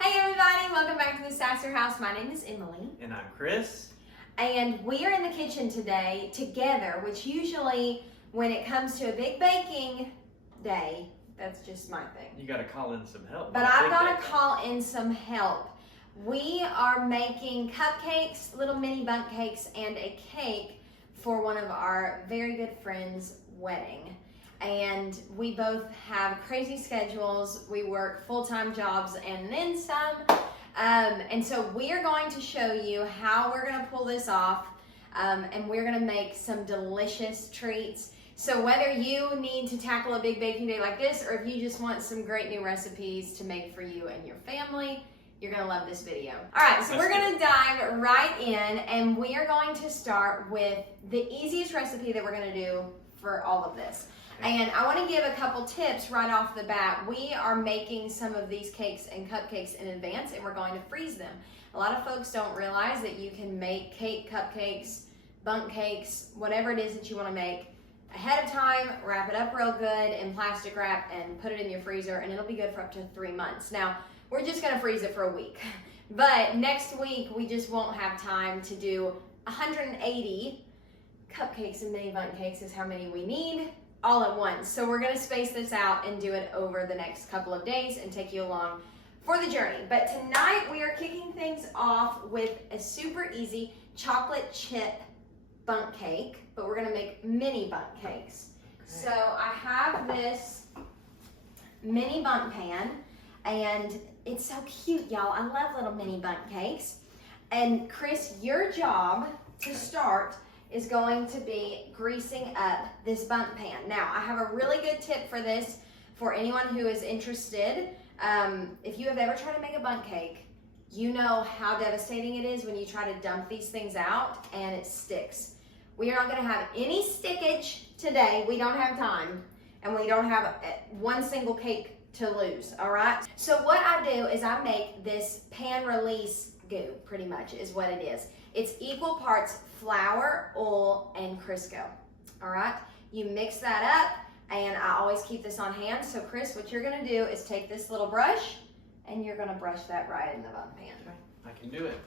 Hey everybody, welcome back to the Sasser House. My name is Emily. And I'm Chris. And we are in the kitchen today together, which usually when it comes to a big baking day, that's just my thing. You gotta call in some help. But I'm gonna call in some help. We are making cupcakes, little mini bundt cakes, and a cake for one of our very good friends' wedding. And we both have crazy schedules. We work full-time jobs and then some. And so we are going to show you how we're gonna pull this off. And we're gonna make some delicious treats. So whether you need to tackle a big baking day like this, or if you just want some great new recipes to make for you and your family, you're gonna love this video. All right, so we're gonna dive right in, and we are going to start with the easiest recipe that we're gonna do for all of this. And I want to give a couple tips right off the bat. We are making some of these cakes and cupcakes in advance, and we're going to freeze them. A lot of folks don't realize that you can make cake, cupcakes, bundt cakes, whatever it is that you want to make ahead of time, wrap it up real good in plastic wrap, and put it in your freezer, and it'll be good for up to 3 months. Now, we're just going to freeze it for a week. But next week, we just won't have time to do 180 cupcakes and mini bundt cakes is how many we need all at once. So we're gonna space this out and do it over the next couple of days and take you along for the journey. But tonight we are kicking things off with a super easy chocolate chip bundt cake, but we're gonna make mini bundt cakes. Okay. So I have this mini bundt pan, and it's so cute, y'all. I love little mini bundt cakes. And Chris, your job to start is going to be greasing up this bundt pan. Now, I have a really good tip for this for anyone who is interested. If you have ever tried to make a bundt cake, you know how devastating it is when you try to dump these things out and it sticks. We are not gonna have any stickage today. We don't have time, and we don't have one single cake to lose, all right? So what I do is I make this pan release goo, pretty much is what it is. It's equal parts flour, oil, and Crisco, all right? You mix that up, and I always keep this on hand. So Chris, what you're gonna do is take this little brush, and you're gonna brush that right in the bundt pan. Okay, I can do it.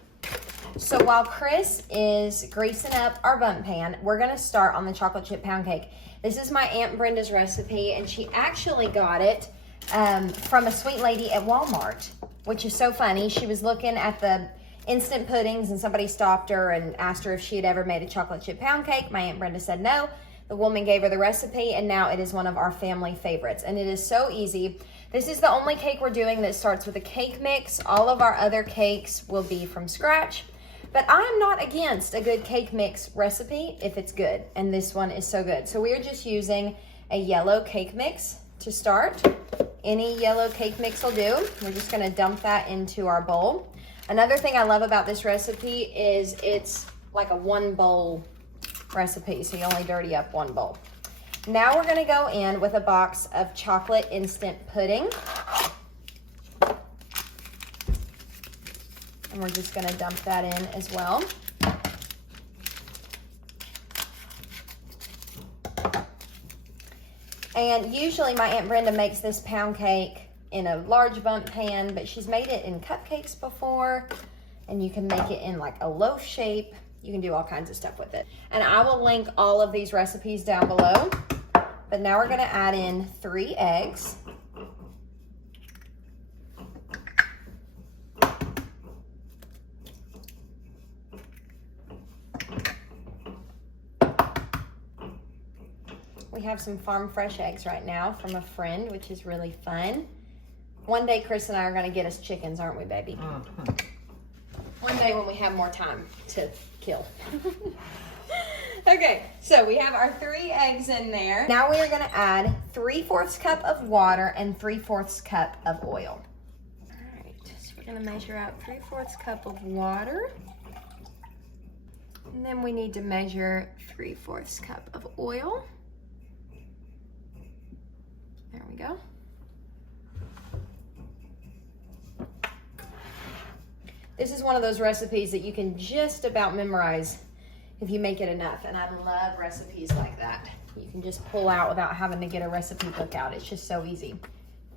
So while Chris is greasing up our bundt pan, we're gonna start on the chocolate chip pound cake. This is my Aunt Brenda's recipe, and she actually got it from a sweet lady at Walmart, which is so funny. She was looking at the instant puddings, and somebody stopped her and asked her if she had ever made a chocolate chip pound cake. My Aunt Brenda said no. The woman gave her the recipe, and now it is one of our family favorites, and it is so easy. This is the only cake we're doing that starts with a cake mix. All of our other cakes will be from scratch, but I'm not against a good cake mix recipe if it's good, and this one is so good. So we are just using a yellow cake mix to start. Any yellow cake mix will do. We're just gonna dump that into our bowl. Another thing I love about this recipe is it's like a 1 bowl recipe, so you only dirty up 1 bowl. Now we're gonna go in with a box of chocolate instant pudding. And we're just gonna dump that in as well. And usually my Aunt Brenda makes this pound cake in a large bundt pan, but she's made it in cupcakes before, and you can make it in like a loaf shape. You can do all kinds of stuff with it. And I will link all of these recipes down below. But now we're gonna add in 3 eggs. We have some farm fresh eggs right now from a friend, which is really fun. One day, Chris and I are gonna get us chickens, aren't we, baby? One day when we have more time to kill. Okay, so we have our 3 eggs in there. Now we are gonna add 3/4 cup of water and 3/4 cup of oil. All right, so we're gonna measure out 3/4 cup of water. And then we need to measure 3/4 cup of oil. There we go. This is one of those recipes that you can just about memorize if you make it enough, and I love recipes like that. You can just pull out without having to get a recipe book out. It's just so easy.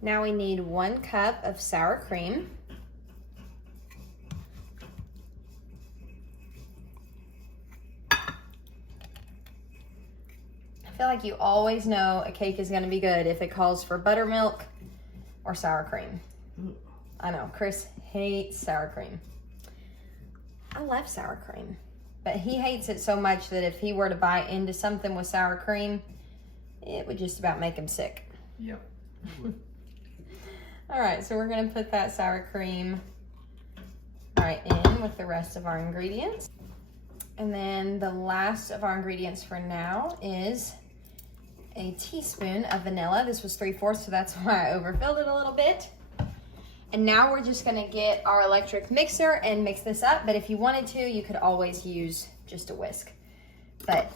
Now we need 1 cup of sour cream. I feel like you always know a cake is gonna be good if it calls for buttermilk or sour cream. I know, Chris hates sour cream. I love sour cream, but he hates it so much that if he were to bite into something with sour cream, it would just about make him sick. Yep. All right, so we're gonna put that sour cream right in with the rest of our ingredients. And then the last of our ingredients for now is a teaspoon of vanilla. This was 3/4, so that's why I overfilled it a little bit. And now we're just gonna get our electric mixer and mix this up. But if you wanted to, you could always use just a whisk. But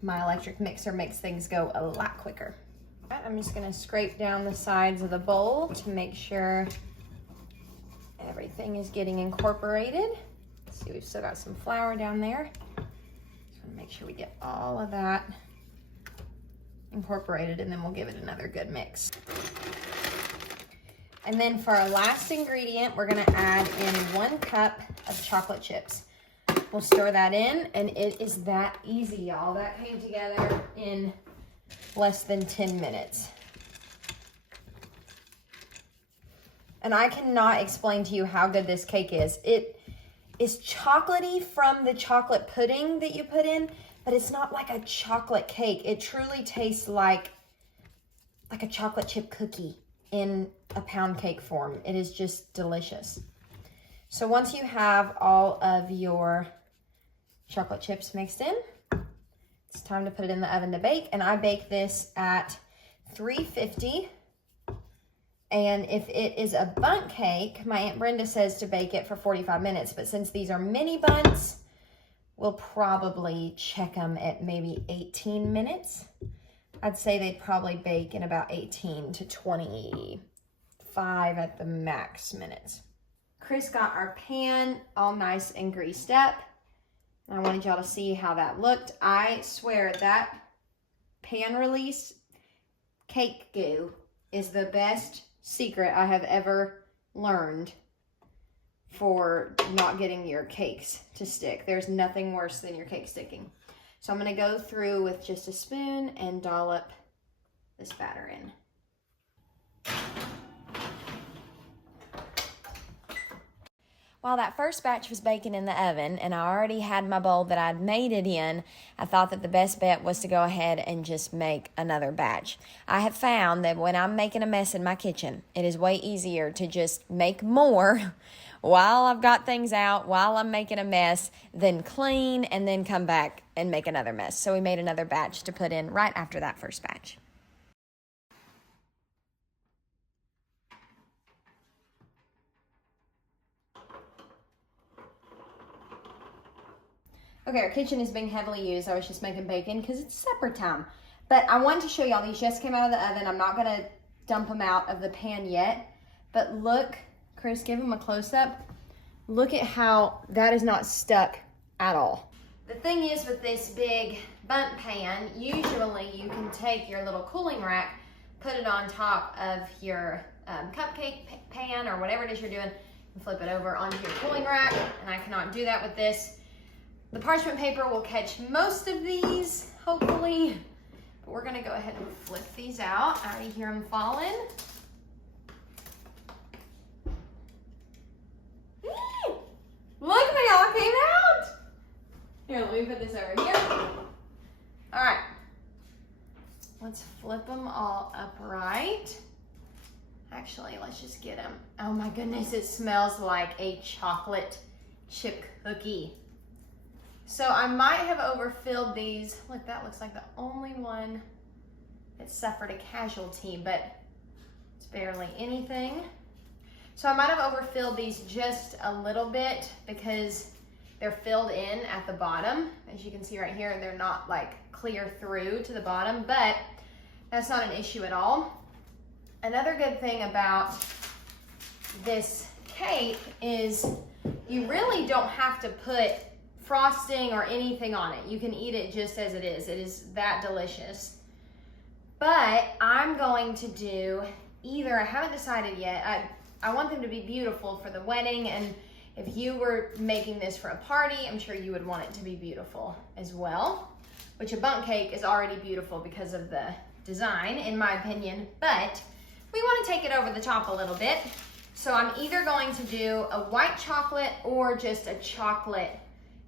my electric mixer makes things go a lot quicker. I'm just gonna scrape down the sides of the bowl to make sure everything is getting incorporated. See, we've still got some flour down there. Just wanna make sure we get all of that incorporated, and then we'll give it another good mix. And then for our last ingredient, we're gonna add in 1 cup of chocolate chips. We'll stir that in, and it is that easy, y'all. That came together in less than 10 minutes. And I cannot explain to you how good this cake is. It is chocolatey from the chocolate pudding that you put in, but it's not like a chocolate cake. It truly tastes like a chocolate chip cookie in a pound cake form. It is just delicious. So once you have all of your chocolate chips mixed in, it's time to put it in the oven to bake. And I bake this at 350. And if it is a bundt cake, my Aunt Brenda says to bake it for 45 minutes. But since these are mini bunts, we'll probably check them at maybe 18 minutes. I'd say they'd probably bake in about 18 to 25 at the max minutes. Chris got our pan all nice and greased up. I wanted y'all to see how that looked. I swear that pan release cake goo is the best secret I have ever learned for not getting your cakes to stick. There's nothing worse than your cake sticking. So I'm gonna go through with just a spoon and dollop this batter in. While that first batch was baking in the oven and I already had my bowl that I'd made it in, I thought that the best bet was to go ahead and just make another batch. I have found that when I'm making a mess in my kitchen, it is way easier to just make more while I've got things out, while I'm making a mess, than clean and then come back and make another mess. So we made another batch to put in right after that first batch. Okay, our kitchen is being heavily used. I was just making bacon because it's supper time. But I wanted to show y'all, these just came out of the oven. I'm not gonna dump them out of the pan yet. But look, Chris, give them a close-up. Look at how that is not stuck at all. The thing is with this big bundt pan, usually you can take your little cooling rack, put it on top of your cupcake pan or whatever it is you're doing, and flip it over onto your cooling rack. And I cannot do that with this. The parchment paper will catch most of these, hopefully. But we're gonna go ahead and flip these out. I already hear them falling. Look, they all came out. Here, let me put this over here. All right, let's flip them all upright. Actually, let's just get them. Oh my goodness, it smells like a chocolate chip cookie. So I might have overfilled these. Look, that looks like the only one that suffered a casualty, but it's barely anything. So I might have overfilled these just a little bit because they're filled in at the bottom. As you can see right here, they're not like clear through to the bottom, but that's not an issue at all. Another good thing about this cake is you really don't have to put frosting or anything on it. You can eat it just as it is. It is that delicious. But I'm going to do either, I haven't decided yet, I want them to be beautiful for the wedding, and if you were making this for a party, I'm sure you would want it to be beautiful as well. which a bundt cake is already beautiful because of the design, in my opinion, but we want to take it over the top a little bit. So I'm either going to do a white chocolate or just a chocolate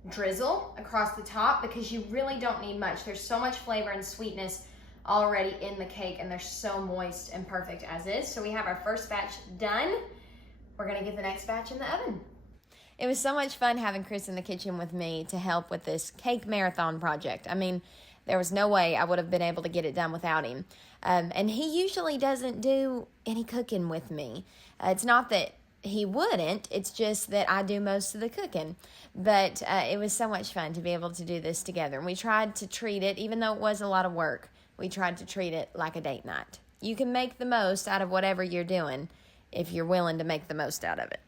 drizzle across the top, because you really don't need much. There's so much flavor and sweetness already in the cake, and they're so moist and perfect as is. So we have our first batch done. We're gonna get the next batch in the oven. It was so much fun having Chris in the kitchen with me to help with this cake marathon project. I mean, there was no way I would have been able to get it done without him. And he usually doesn't do any cooking with me. It's not that he wouldn't, it's just that I do most of the cooking. But it was so much fun to be able to do this together. And we tried to treat it, even though it was a lot of work, we tried to treat it like a date night. You can make the most out of whatever you're doing if you're willing to make the most out of it.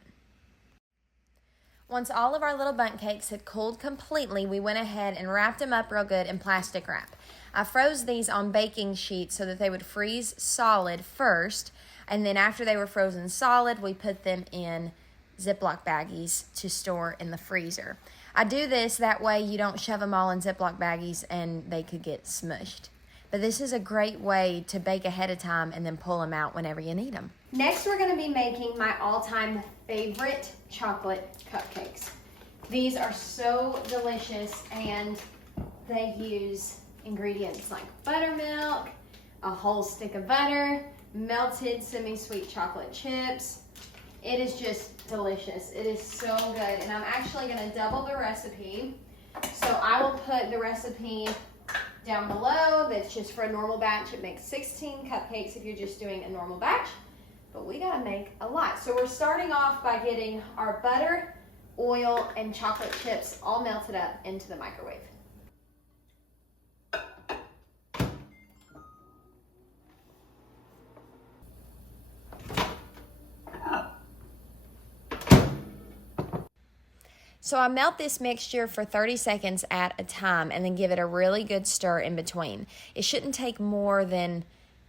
Once all of our little bundt cakes had cooled completely, we went ahead and wrapped them up real good in plastic wrap. I froze these on baking sheets so that they would freeze solid first, and then after they were frozen solid, we put them in Ziploc baggies to store in the freezer. I do this that way you don't shove them all in Ziploc baggies and they could get smushed. But this is a great way to bake ahead of time and then pull them out whenever you need them. Next, we're gonna be making my all-time favorite chocolate cupcakes. These are so delicious, and they use ingredients like buttermilk, a whole stick of butter, melted semi-sweet chocolate chips. It is just delicious. It is so good, and I'm actually gonna double the recipe. So I will put the recipe down below. That's just for a normal batch. It makes 16 cupcakes if you're just doing a normal batch, but we gotta make a lot. So we're starting off by getting our butter, oil, and chocolate chips all melted up into the microwave. So I melt this mixture for 30 seconds at a time and then give it a really good stir in between. It shouldn't take more than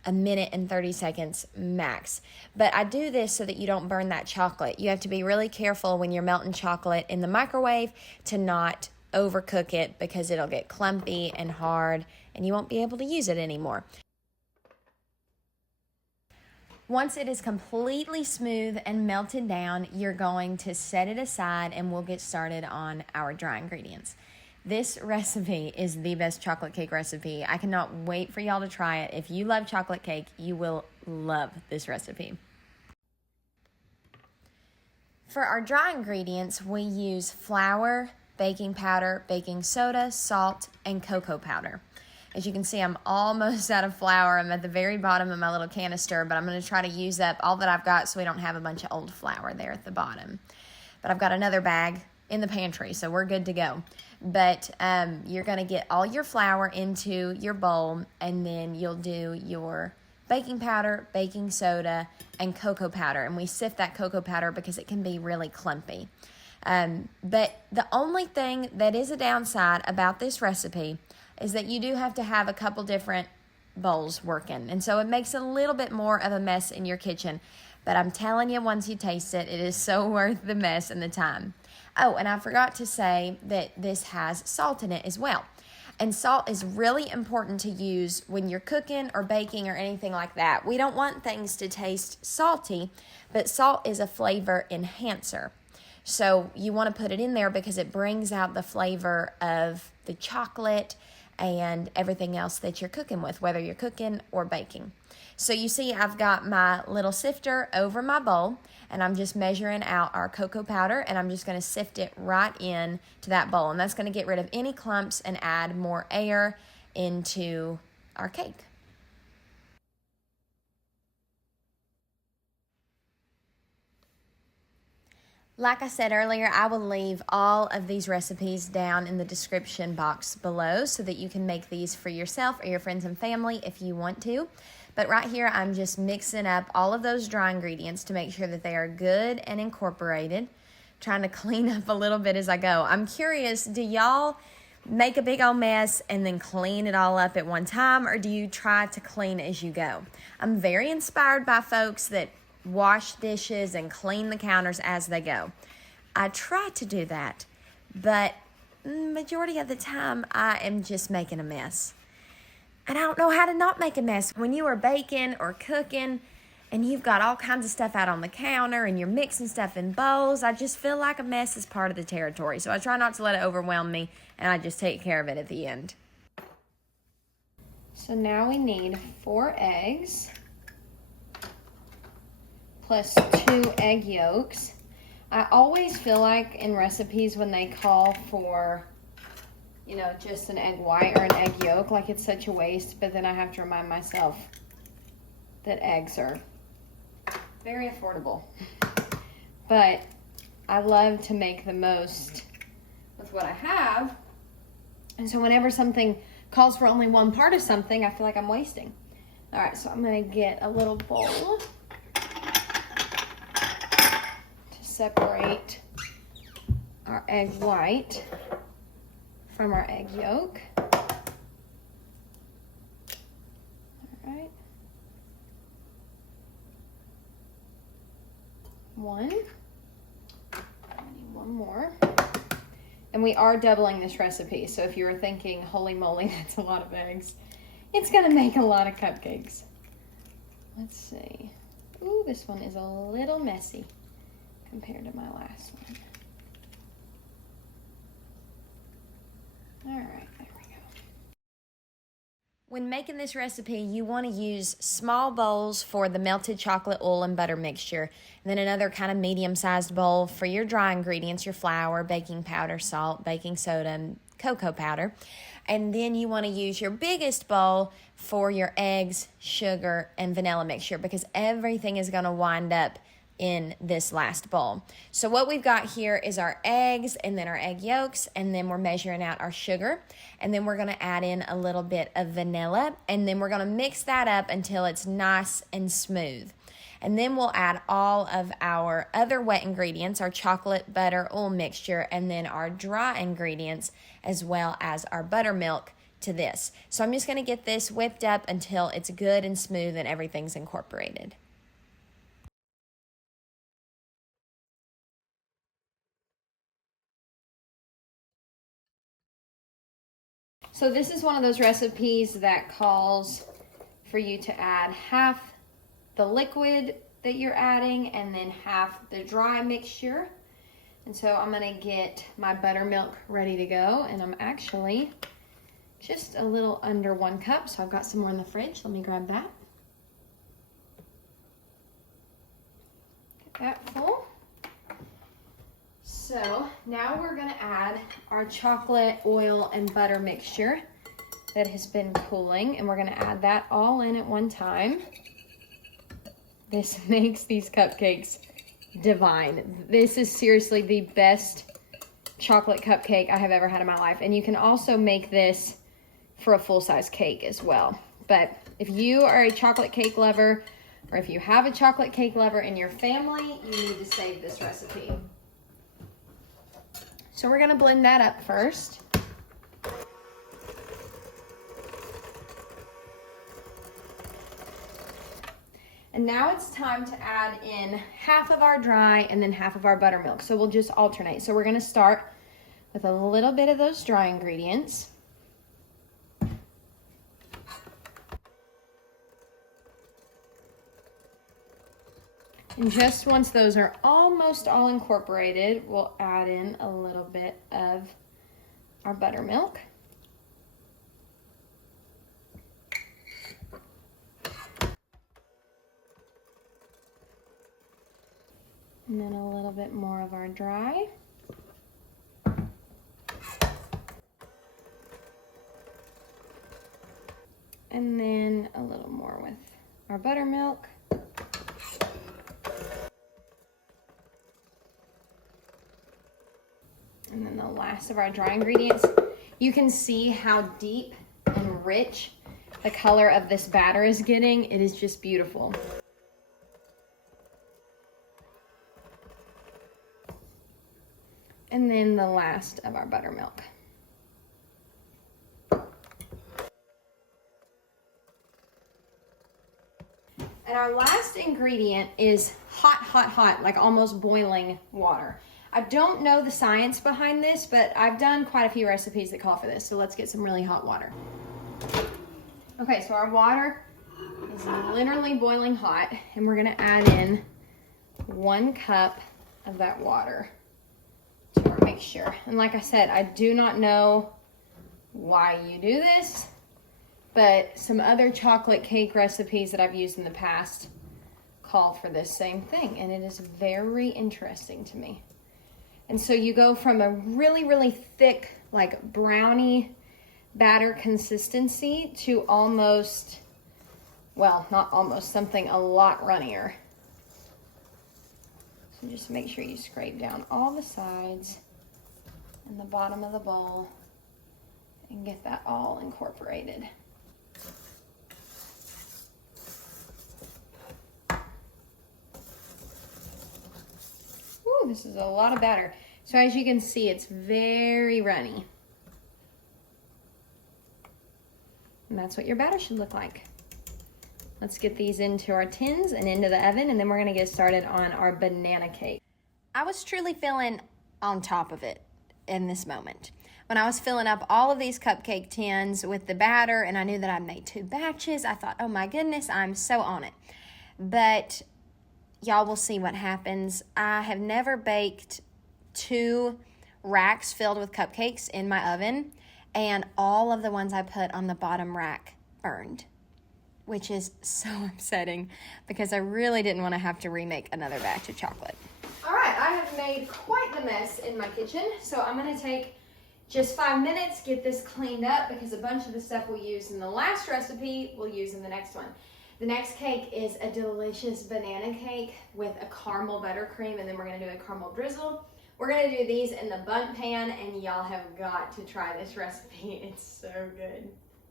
a minute and 30 seconds max. But I do this so that you don't burn that chocolate. You have to be really careful when you're melting chocolate in the microwave to not overcook it, because it'll get clumpy and hard and you won't be able to use it anymore. Once it is completely smooth and melted down, you're going to set it aside and we'll get started on our dry ingredients. This recipe is the best chocolate cake recipe. I cannot wait for y'all to try it. If you love chocolate cake, you will love this recipe. For our dry ingredients, we use flour, baking powder, baking soda, salt, and cocoa powder. As you can see, I'm almost out of flour. I'm at the very bottom of my little canister, but I'm going to try to use up all that I've got so we don't have a bunch of old flour there at the bottom. But I've got another bag in the pantry, so we're good to go. But you're going to get all your flour into your bowl, and then you'll do your baking powder, baking soda, and cocoa powder. And we sift that cocoa powder because it can be really clumpy. But the only thing that is a downside about this recipe is that you do have to have a couple different bowls working. And so it makes a little bit more of a mess in your kitchen. But I'm telling you, once you taste it, it is so worth the mess and the time. Oh, and I forgot to say that this has salt in it as well. And salt is really important to use when you're cooking or baking or anything like that. We don't want things to taste salty, but salt is a flavor enhancer. So you want to put it in there because it brings out the flavor of the chocolate and everything else that you're cooking with, whether you're cooking or baking. So you see I've got my little sifter over my bowl, and I'm just measuring out our cocoa powder, and I'm just going to sift it right in to that bowl. And that's going to get rid of any clumps and add more air into our cake. Like I said earlier, I will leave all of these recipes down in the description box below so that you can make these for yourself or your friends and family if you want to. But right here, I'm just mixing up all of those dry ingredients to make sure that they are good and incorporated. Trying to clean up a little bit as I go. I'm curious, do y'all make a big old mess and then clean it all up at one time, or do you try to clean as you go? I'm very inspired by folks that wash dishes and clean the counters as they go. I try to do that, but majority of the time, I am just making a mess. And I don't know how to not make a mess. When you are baking or cooking and you've got all kinds of stuff out on the counter and you're mixing stuff in bowls, I just feel like a mess is part of the territory. So I try not to let it overwhelm me, and I just take care of it at the end. So now we need 4 eggs plus 2 egg yolks. I always feel like in recipes when they call for, you know, just an egg white or an egg yolk, like it's such a waste, but then I have to remind myself that eggs are very affordable. But I love to make the most with what I have. And so whenever something calls for only one part of something, I feel like I'm wasting. All right, so I'm gonna get a little bowl to separate our egg white from our egg yolk. All right. 1. I need 1 more. And we are doubling this recipe, so if you were thinking, holy moly, that's a lot of eggs, it's gonna make a lot of cupcakes. Let's see. Ooh, this one is a little messy compared to my last one. All right, there we go. When making this recipe, you want to use small bowls for the melted chocolate, oil, and butter mixture, and then another kind of medium-sized bowl for your dry ingredients, your flour, baking powder, salt, baking soda, and cocoa powder. And then you want to use your biggest bowl for your eggs, sugar, and vanilla mixture, because everything is going to wind up in this last bowl. So what we've got here is our eggs and then our egg yolks, and then we're measuring out our sugar, and then we're going to add in a little bit of vanilla, and then we're going to mix that up until it's nice and smooth. And then we'll add all of our other wet ingredients, our chocolate, butter, oil mixture, and then our dry ingredients, as well as our buttermilk to this. So I'm just going to get this whipped up until it's good and smooth and everything's incorporated. So this is one of those recipes that calls for you to add half the liquid that you're adding and then half the dry mixture. And so I'm gonna get my buttermilk ready to go, and I'm actually just a little under 1 cup, so I've got some more in the fridge. Let me grab that. Get that full. So now we're gonna add our chocolate, oil, and butter mixture that has been cooling, and we're gonna add that all in at one time. This makes these cupcakes divine. This is seriously the best chocolate cupcake I have ever had in my life. And you can also make this for a full-size cake as well. But if you are a chocolate cake lover, or if you have a chocolate cake lover in your family, you need to save this recipe. So we're gonna blend that up first. And now it's time to add in half of our dry and then half of our buttermilk. So we'll just alternate. So we're gonna start with a little bit of those dry ingredients. And just once those are almost all incorporated, we'll add in a little bit of our buttermilk. And then a little bit more of our dry. And then a little more with our buttermilk. And then the last of our dry ingredients. You can see how deep and rich the color of this batter is getting. It is just beautiful. And then the last of our buttermilk. And our last ingredient is hot, hot, hot, like almost boiling water. I don't know the science behind this, but I've done quite a few recipes that call for this. So let's get some really hot water. Okay, so our water is literally boiling hot, and we're gonna add in 1 cup of that water to our mixture. And like I said, I do not know why you do this, but some other chocolate cake recipes that I've used in the past call for this same thing, and it is very interesting to me. And so you go from a really, really thick, like brownie batter consistency to almost, well, not almost, something a lot runnier. So just make sure you scrape down all the sides and the bottom of the bowl and get that all incorporated. Ooh, this is a lot of batter. So as you can see, it's very runny. And that's what your batter should look like. Let's get these into our tins and into the oven, and then we're gonna get started on our banana cake. I was truly feeling on top of it in this moment. When I was filling up all of these cupcake tins with the batter, and I knew that I made 2 batches, I thought, oh my goodness, I'm so on it. But y'all will see what happens. I have never baked 2 racks filled with cupcakes in my oven, and all of the ones I put on the bottom rack burned, which is so upsetting because I really didn't want to have to remake another batch of chocolate. All right, I have made quite the mess in my kitchen, so I'm gonna take just 5 minutes, get this cleaned up, because a bunch of the stuff we used in the last recipe we'll use in the next one. The next cake is a delicious banana cake with a caramel buttercream, and then we're gonna do a caramel drizzle. We're gonna do these in the Bundt Pan, and y'all have got to try this recipe. It's so good.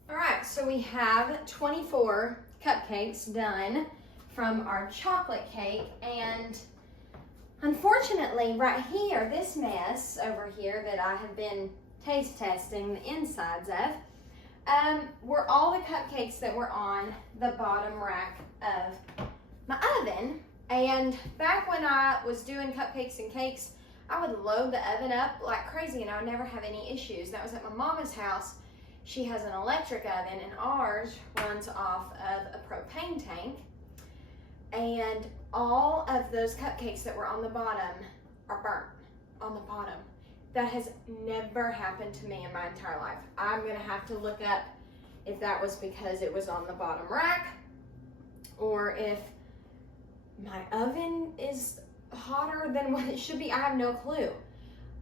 All right, so we have 24 cupcakes done from our chocolate cake, and unfortunately right here, this mess over here that I have been taste testing the insides of, were all the cupcakes that were on the bottom rack of my oven. And back when I was doing cupcakes and cakes, I would load the oven up like crazy and I would never have any issues. That was at my mama's house. She has an electric oven, and ours runs off of a propane tank. And all of those cupcakes that were on the bottom are burnt on the bottom. That has never happened to me in my entire life. I'm gonna have to look up if that was because it was on the bottom rack, or if my oven is hotter than what it should be. I have no clue.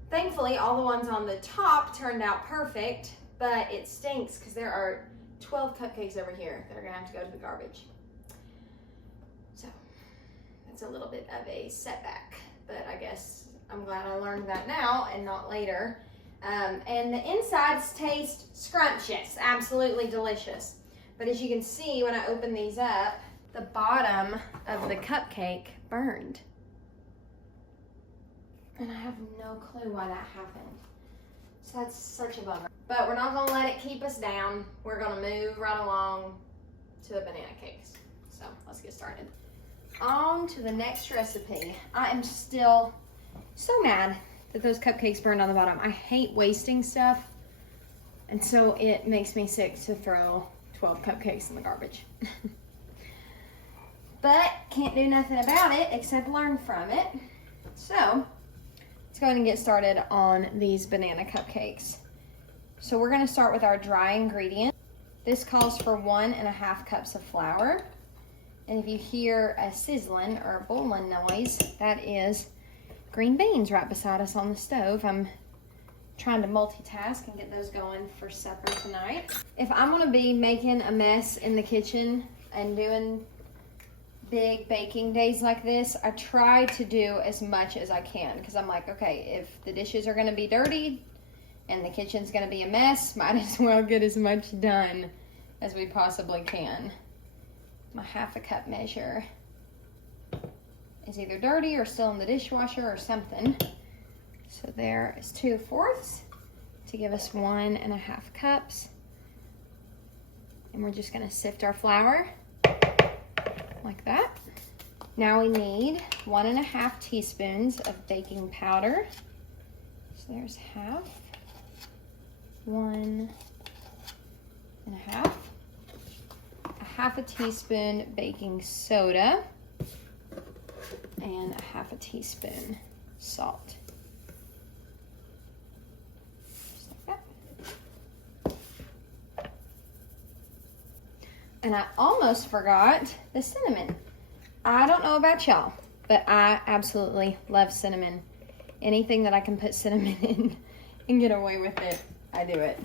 Thankfully, all the ones on the top turned out perfect, but it stinks because there are 12 cupcakes over here that are gonna have to go to the garbage. So that's a little bit of a setback, but I guess I'm glad I learned that now and not later. And the insides taste scrumptious, absolutely delicious. But as you can see, when I open these up, the bottom of the cupcake burned. And I have no clue why that happened. So that's such a bummer. But we're not gonna let it keep us down. We're gonna move right along to the banana cakes. So let's get started. On to the next recipe. I am still so mad that those cupcakes burned on the bottom. I hate wasting stuff, and so it makes me sick to throw 12 cupcakes in the garbage. But can't do nothing about it except learn from it. So let's go ahead and get started on these banana cupcakes. So we're gonna start with our dry ingredient. This calls for 1.5 cups of flour. And if you hear a sizzling or a boiling noise, that is green beans right beside us on the stove. I'm trying to multitask and get those going for supper tonight. If I'm gonna be making a mess in the kitchen and doing big baking days like this, I try to do as much as I can, because I'm like, okay, if the dishes are gonna be dirty and the kitchen's gonna be a mess, might as well get as much done as we possibly can. My 1/2 cup measure is either dirty or still in the dishwasher or something. So there is 2/4 to give us 1.5 cups. And we're just gonna sift our flour like that. Now we need 1.5 teaspoons of baking powder. So there's half, 1.5, a teaspoon baking soda, and 1/2 teaspoon salt. Just like that. And I almost forgot the cinnamon. I don't know about y'all, but I absolutely love cinnamon. Anything that I can put cinnamon in and get away with it, I do it.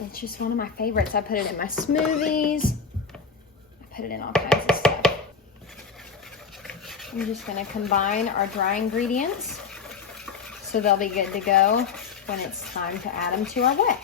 It's just one of my favorites. I put it in my smoothies. I put it in all kinds of stuff. I'm just gonna combine our dry ingredients so they'll be good to go when it's time to add them to our wet.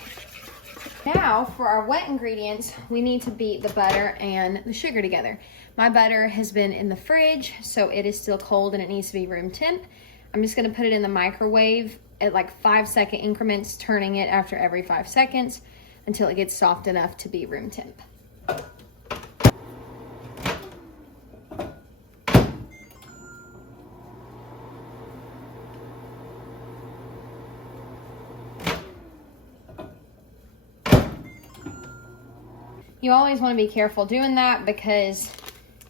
Now for our wet ingredients, we need to beat the butter and the sugar together. My butter has been in the fridge, so it is still cold and it needs to be room temp. I'm just gonna put it in the microwave at like 5-second increments, turning it after every 5 seconds until it gets soft enough to be room temp. You always want to be careful doing that because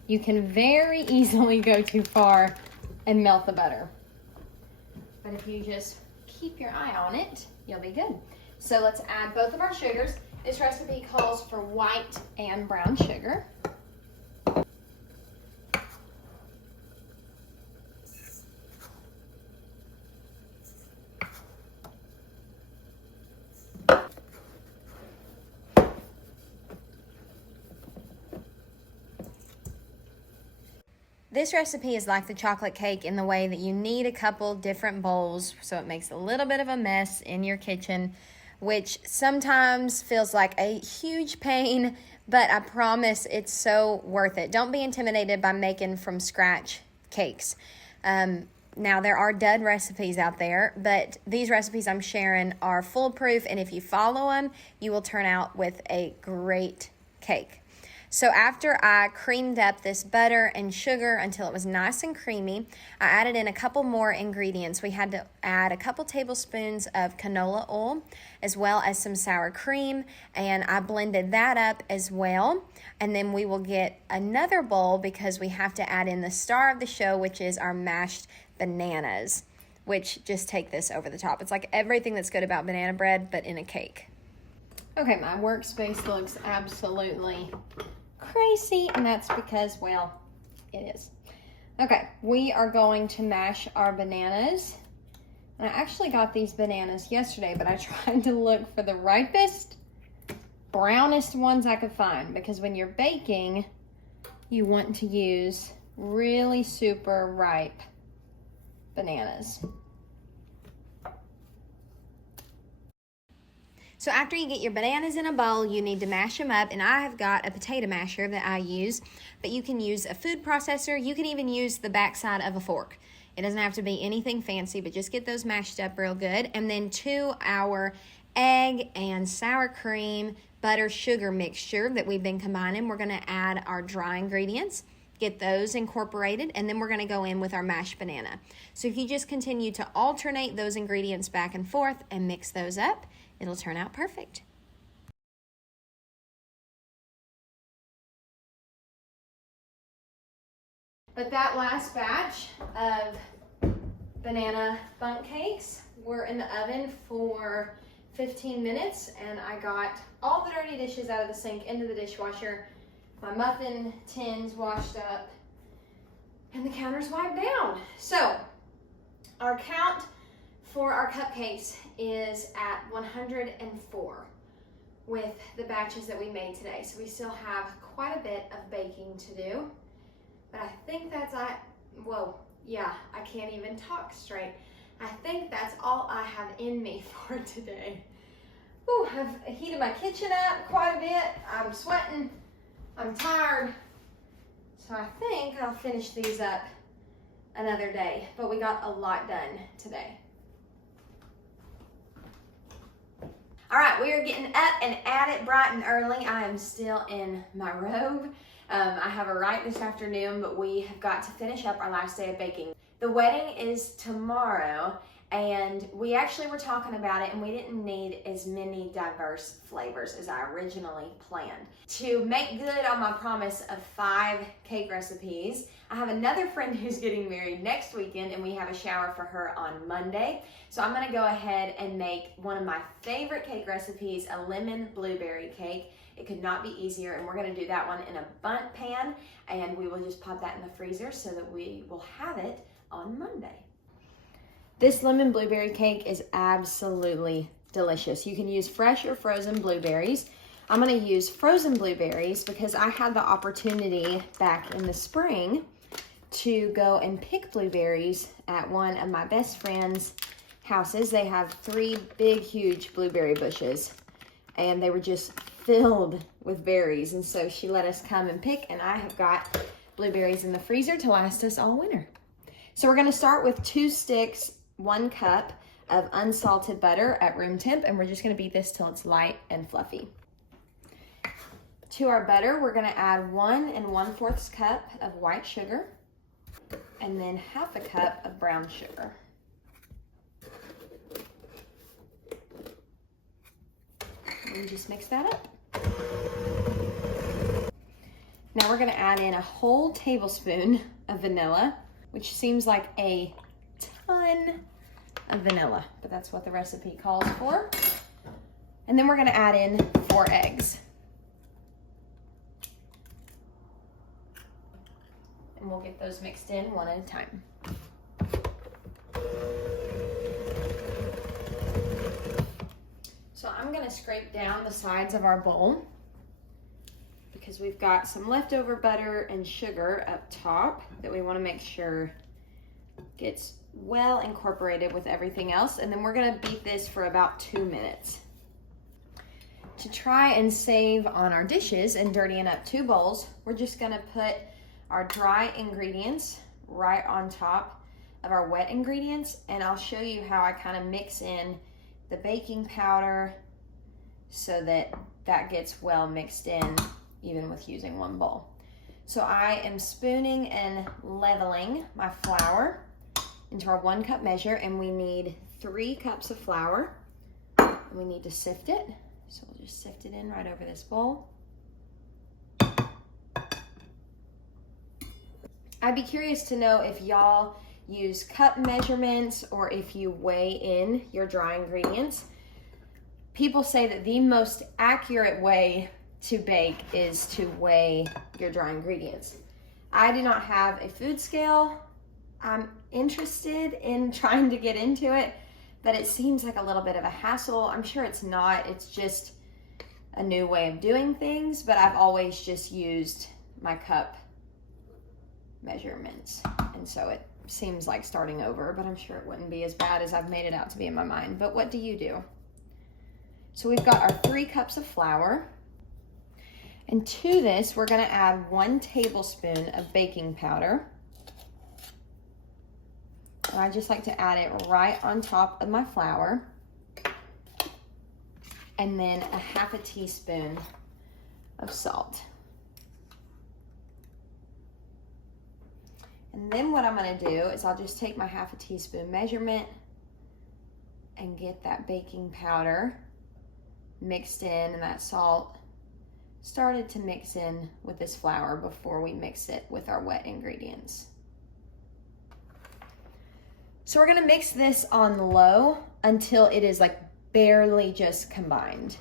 you can very easily go too far and melt the butter. But if you just keep your eye on it, you'll be good. So let's add both of our sugars. This recipe calls for white and brown sugar. This recipe is like the chocolate cake in the way that you need a couple different bowls, so it makes a little bit of a mess in your kitchen, which sometimes feels like a huge pain, but I promise it's so worth it. Don't be intimidated by making from scratch cakes. Now, there are dud recipes out there, but these recipes I'm sharing are foolproof, and if you follow them, you will turn out with a great cake. So after I creamed up this butter and sugar until it was nice and creamy, I added in a couple more ingredients. We had to add a couple tablespoons of canola oil as well as some sour cream, and I blended that up as well. And then we will get another bowl because we have to add in the star of the show, which is our mashed bananas, which just take this over the top. It's like everything that's good about banana bread, but in a cake. Okay, my workspace looks absolutely crazy, and that's because, well, it is. Okay, we are going to mash our bananas. And I actually got these bananas yesterday, but I tried to look for the ripest, brownest ones I could find, because when you're baking, you want to use really super ripe bananas. So after you get your bananas in a bowl, you need to mash them up, and I have got a potato masher that I use, but you can use a food processor. You can even use the backside of a fork. It doesn't have to be anything fancy, but just get those mashed up real good. And then to our egg and sour cream, butter, sugar mixture that we've been combining, we're gonna add our dry ingredients, get those incorporated, and then we're gonna go in with our mashed banana. So if you just continue to alternate those ingredients back and forth and mix those up, it'll turn out perfect. But that last batch of banana bundt cakes were in the oven for 15 minutes, and I got all the dirty dishes out of the sink into the dishwasher, my muffin tins washed up, and the counters wiped down. So our count for our cupcakes is at 104 with the batches that we made today. So we still have quite a bit of baking to do, but I think that's I can't even talk straight. I think that's all I have in me for today. Ooh, I've heated my kitchen up quite a bit. I'm sweating, I'm tired. So I think I'll finish these up another day, but we got a lot done today. All right, we are getting up and at it bright and early. I am still in my robe, I have a write this afternoon, but we have got to finish up our last day of baking. The wedding is tomorrow, and we actually were talking about it, and we didn't need as many diverse flavors as I originally planned. To make good on my promise of 5 cake recipes, I have another friend who's getting married next weekend, and we have a shower for her on Monday. So I'm gonna go ahead and make one of my favorite cake recipes, a lemon blueberry cake. It could not be easier, and we're gonna do that one in a Bundt pan, and we will just pop that in the freezer so that we will have it on Monday. This lemon blueberry cake is absolutely delicious. You can use fresh or frozen blueberries. I'm gonna use frozen blueberries because I had the opportunity back in the spring to go and pick blueberries at one of my best friend's houses. They have 3 big, huge blueberry bushes, and they were just filled with berries. And so she let us come and pick, and I have got blueberries in the freezer to last us all winter. So we're gonna start with 2 sticks, 1 cup of unsalted butter at room temp, and we're just gonna beat this till it's light and fluffy. To our butter, we're gonna add 1 1/4 cup of white sugar, and then 1/2 cup of brown sugar. And just mix that up. Now we're gonna add in a whole tablespoon of vanilla, which seems like a ton of vanilla, but that's what the recipe calls for. And then we're gonna add in 4 eggs. And we'll get those mixed in one at a time. So I'm gonna scrape down the sides of our bowl because we've got some leftover butter and sugar up top that we wanna make sure gets well incorporated with everything else. And then we're gonna beat this for about 2 minutes. To try and save on our dishes and dirtying up 2 bowls, we're just gonna put our dry ingredients right on top of our wet ingredients, and I'll show you how I kind of mix in the baking powder so that that gets well mixed in even with using 1 bowl. So I am spooning and leveling my flour into our 1 cup measure, and we need 3 cups of flour, and we need to sift it. So we'll just sift it in right over this bowl. I'd be curious to know if y'all use cup measurements or if you weigh in your dry ingredients. People say that the most accurate way to bake is to weigh your dry ingredients. I do not have a food scale. I'm interested in trying to get into it, but it seems like a little bit of a hassle. I'm sure it's not. It's just a new way of doing things, but I've always just used my cup measurements. And so it seems like starting over, but I'm sure it wouldn't be as bad as I've made it out to be in my mind. But what do you do? So we've got our 3 cups of flour. And to this, we're gonna add 1 tablespoon of baking powder. And I just like to add it right on top of my flour. And then a 1/2 teaspoon of salt. And then what I'm gonna do is I'll just take my 1/2 teaspoon measurement and get that baking powder mixed in, and that salt started to mix in with this flour before we mix it with our wet ingredients. So we're gonna mix this on low until it is like barely just combined.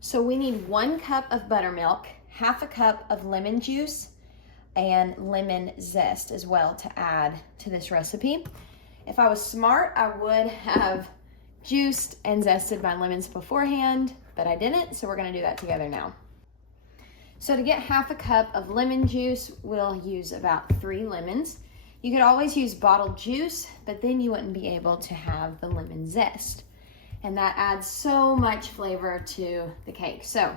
So we need 1 cup of buttermilk, 1/2 cup of lemon juice, and lemon zest as well to add to this recipe. If I was smart, I would have juiced and zested my lemons beforehand, but I didn't, so we're gonna do that together now. So to get 1/2 cup of lemon juice, we'll use about 3 lemons. You could always use bottled juice, but then you wouldn't be able to have the lemon zest. And that adds so much flavor to the cake. So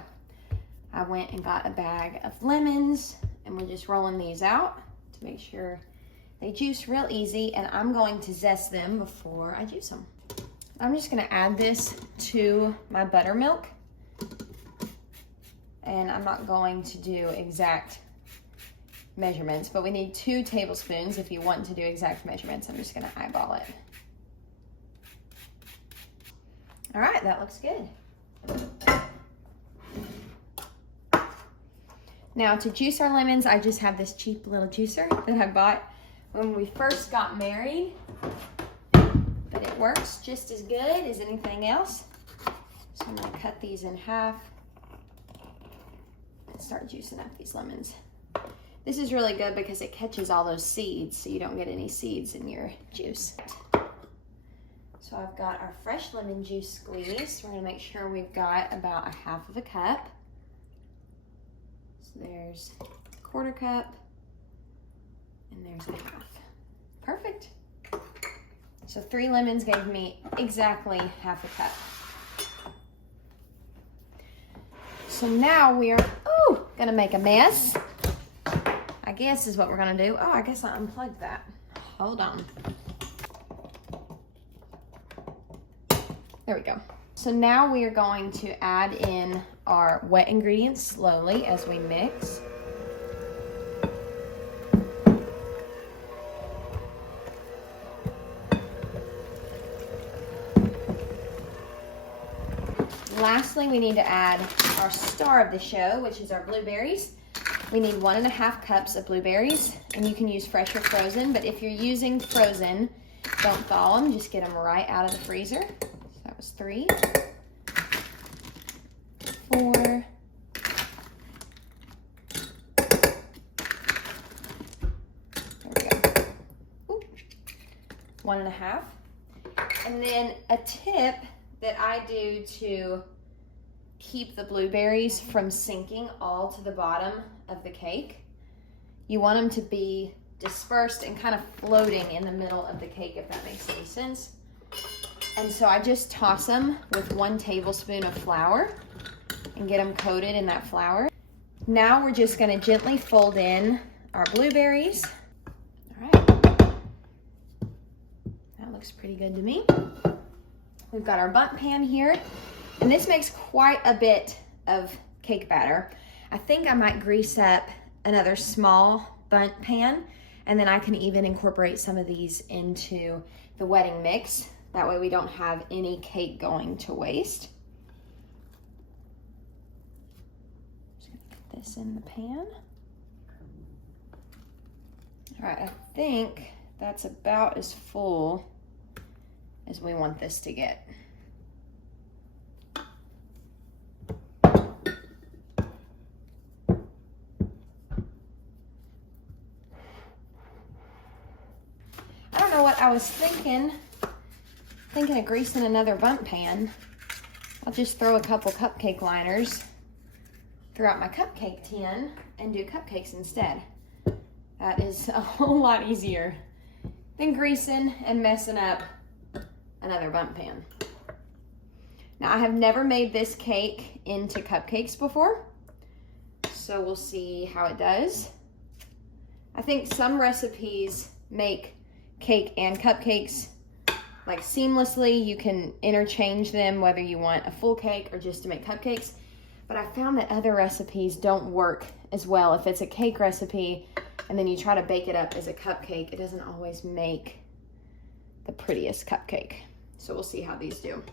I went and got a bag of lemons, and we're just rolling these out to make sure they juice real easy, and I'm going to zest them before I juice them. I'm just gonna add this to my buttermilk And I'm not going to do exact measurements, but we need 2 tablespoons if you want to do exact measurements. I'm just gonna eyeball it. All right, that looks good. Now to juice our lemons, I just have this cheap little juicer that I bought when we first got married, but it works just as good as anything else. So I'm gonna cut these in half and start juicing up these lemons. This is really good because it catches all those seeds, so you don't get any seeds in your juice. So I've got our fresh lemon juice squeeze. We're gonna make sure we've got about 1/2 cup. So there's 1/4 cup, and there's 1/2. Perfect. So 3 lemons gave me exactly 1/2 cup. So now we are, gonna make a mess. I guess is what we're gonna do. Oh, I guess I unplugged that. Hold on. There we go. So now we are going to add in our wet ingredients slowly as we mix. Lastly, we need to add our star of the show, which is our blueberries. We need 1.5 cups of blueberries, and you can use fresh or frozen, but if you're using frozen, don't thaw them, just get them right out of the freezer. So that was 3, 4, 1.5. And then a tip that I do to keep the blueberries from sinking all to the bottom of the cake, you want them to be dispersed and kind of floating in the middle of the cake, if that makes any sense. And so I just toss them with 1 tablespoon of flour and get them coated in that flour. Now we're just gonna gently fold in our blueberries. All right, that looks pretty good to me. We've got our Bundt pan here, and this makes quite a bit of cake batter. I think I might grease up another small Bundt pan, and then I can even incorporate some of these into the wedding mix. That way we don't have any cake going to waste. Just gonna put this in the pan. All right, I think that's about as full as we want this to get. I don't know what I was thinking of greasing another Bundt pan. I'll just throw a couple cupcake liners throughout my cupcake tin and do cupcakes instead. That is a whole lot easier than greasing and messing up another Bundt pan. Now, I have never made this cake into cupcakes before, so we'll see how it does. I think some recipes make cake and cupcakes like seamlessly. You can interchange them whether you want a full cake or just to make cupcakes, but I found that other recipes don't work as well. If it's a cake recipe and then you try to bake it up as a cupcake, it doesn't always make the prettiest cupcake. So we'll see how these do.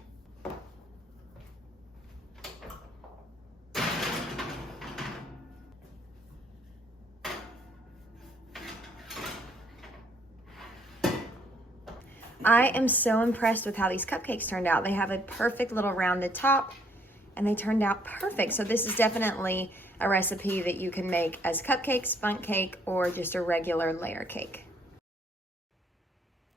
I am so impressed with how these cupcakes turned out. They have a perfect little rounded top and they turned out perfect. So this is definitely a recipe that you can make as cupcakes, bundt cake, or just a regular layer cake.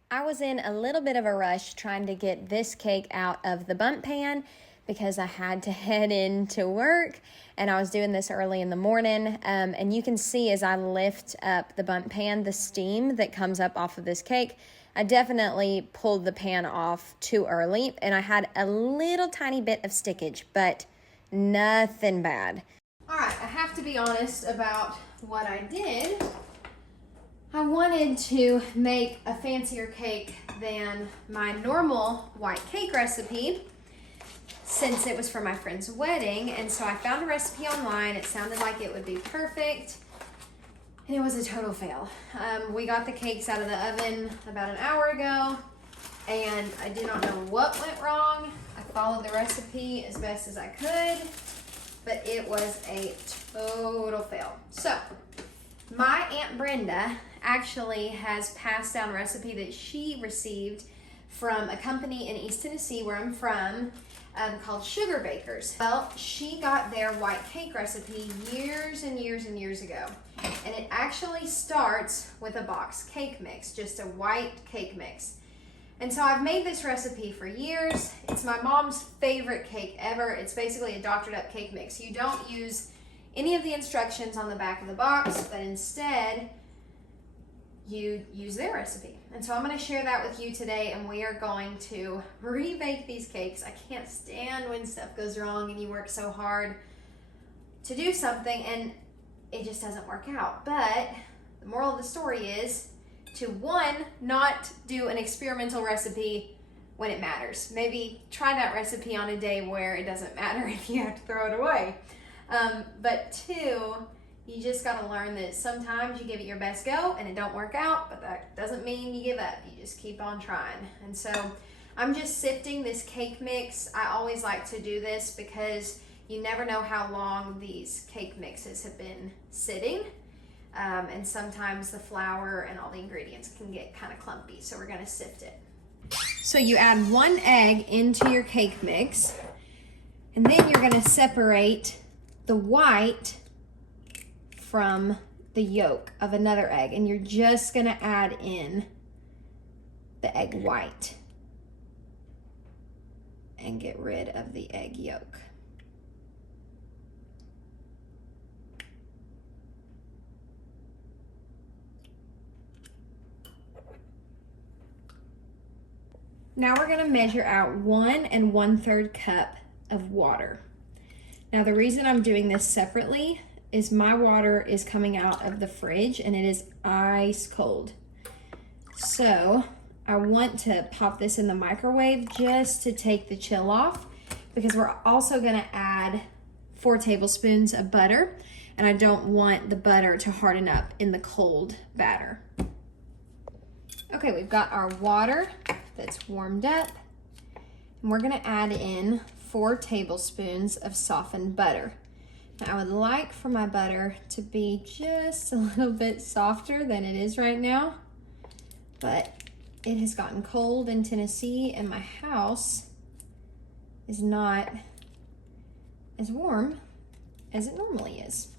I was in a little bit of a rush trying to get this cake out of the Bundt pan because I had to head into work, and I was doing this early in the morning. And you can see as I lift up the Bundt pan, the steam that comes up off of this cake. I definitely pulled the pan off too early, and I had a little tiny bit of stickage, but nothing bad. All right, I have to be honest about what I did. I wanted to make a fancier cake than my normal white cake recipe, since it was for my friend's wedding. And so I found a recipe online. It sounded like it would be perfect. And it was a total fail. We got the cakes out of the oven about an hour ago, and I do not know what went wrong. I followed the recipe as best as I could, but it was a total fail. So my Aunt Brenda actually has passed down a recipe that she received from a company in East Tennessee, where I'm from, called Sugar Bakers. Well, she got their white cake recipe years and years and years ago. And it actually starts with a box cake mix, just a white cake mix. And so I've made this recipe for years. It's my mom's favorite cake ever. It's basically a doctored up cake mix. You don't use any of the instructions on the back of the box, but instead you use their recipe. And so I'm going to share that with you today, and we are going to rebake these cakes. I can't stand when stuff goes wrong and you work so hard to do something and it just doesn't work out. But the moral of the story is to, one, not do an experimental recipe when it matters. Maybe try that recipe on a day where it doesn't matter if you have to throw it away. But two, you just got to learn that sometimes you give it your best go and it don't work out, but that doesn't mean you give up. You just keep on trying. And so I'm just sifting this cake mix. I always like to do this because you never know how long these cake mixes have been sitting. And sometimes the flour and all the ingredients can get kind of clumpy. So we're going to sift it. So you add 1 egg into your cake mix, and then you're going to separate the white from the yolk of another egg, and you're just going to add in the egg white and get rid of the egg yolk. Now we're going to measure out 1 1/3 cup of water. Now the reason I'm doing this separately is my water is coming out of the fridge and it is ice cold. So I want to pop this in the microwave just to take the chill off, because we're also going to add 4 tablespoons of butter, and I don't want the butter to harden up in the cold batter. Okay, we've got our water that's warmed up, and we're going to add in 4 tablespoons of softened butter. Now, I would like for my butter to be just a little bit softer than it is right now, but it has gotten cold in Tennessee and my house is not as warm as it normally is.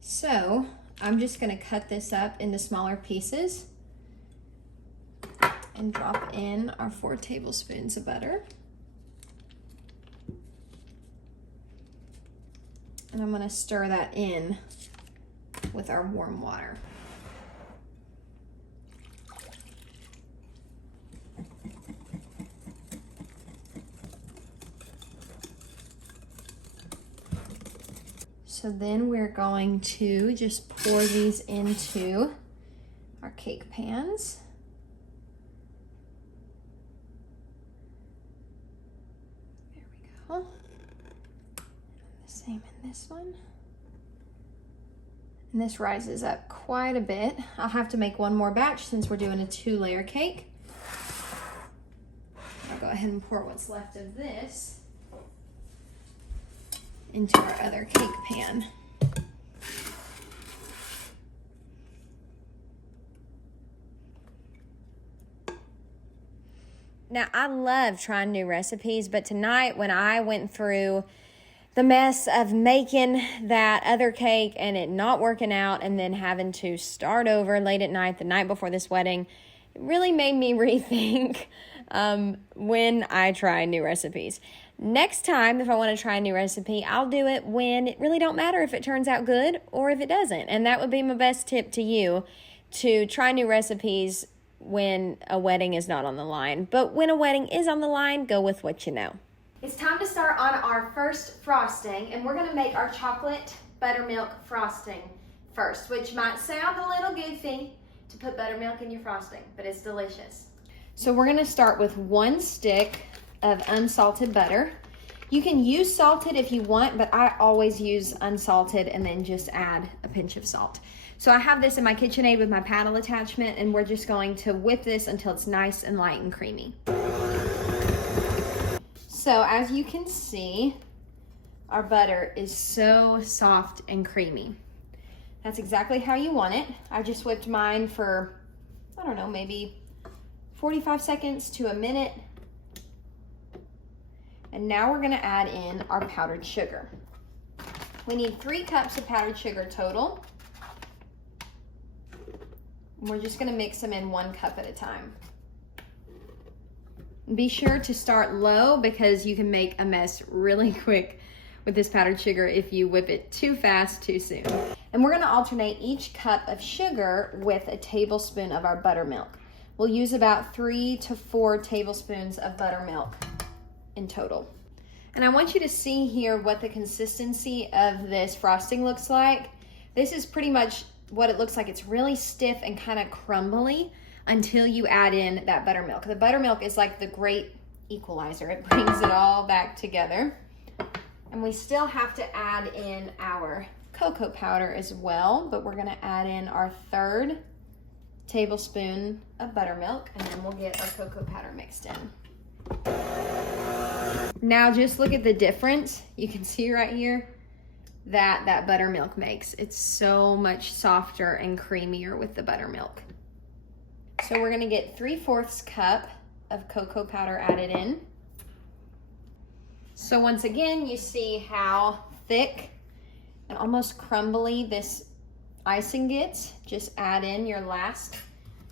So I'm just going to cut this up into smaller pieces and drop in our 4 tablespoons of butter. And I'm going to stir that in with our warm water. So then we're going to just pour these into our cake pans. There we go. The same in this one. And this rises up quite a bit. I'll have to make one more batch since we're doing a 2-layer cake. I'll go ahead and pour what's left of this into our other cake pan. Now, I love trying new recipes, but tonight when I went through the mess of making that other cake and it not working out and then having to start over late at night, the night before this wedding, it really made me rethink when I try new recipes. Next time, if I want to try a new recipe, I'll do it when it really don't matter if it turns out good or if it doesn't. And that would be my best tip to you, to try new recipes when a wedding is not on the line. But when a wedding is on the line, go with what you know. It's time to start on our first frosting, and we're going to make our chocolate buttermilk frosting first, which might sound a little goofy to put buttermilk in your frosting, but it's delicious. So we're going to start with 1 stick of unsalted butter. You can use salted if you want, but I always use unsalted and then just add a pinch of salt. So I have this in my KitchenAid with my paddle attachment, and we're just going to whip this until it's nice and light and creamy. So as you can see, our butter is so soft and creamy. That's exactly how you want it. I just whipped mine for, I don't know, maybe 45 seconds to a minute. And now we're gonna add in our powdered sugar. We need 3 cups of powdered sugar total. We're just gonna mix them in 1 cup at a time. Be sure to start low because you can make a mess really quick with this powdered sugar if you whip it too fast too soon. And we're gonna alternate each cup of sugar with a tablespoon of our buttermilk. We'll use about 3 to 4 tablespoons of buttermilk in total. And I want you to see here what the consistency of this frosting looks like. This is pretty much what it looks like. It's really stiff and kind of crumbly until you add in that buttermilk. The buttermilk is like the great equalizer. It brings it all back together. And we still have to add in our cocoa powder as well, but we're gonna add in our 3rd tablespoon of buttermilk, and then we'll get our cocoa powder mixed in. Now just look at the difference. You can see right here that buttermilk makes. It's so much softer and creamier with the buttermilk. So we're gonna get 3/4 cup of cocoa powder added in. So once again, you see how thick and almost crumbly this icing gets. Just add in your last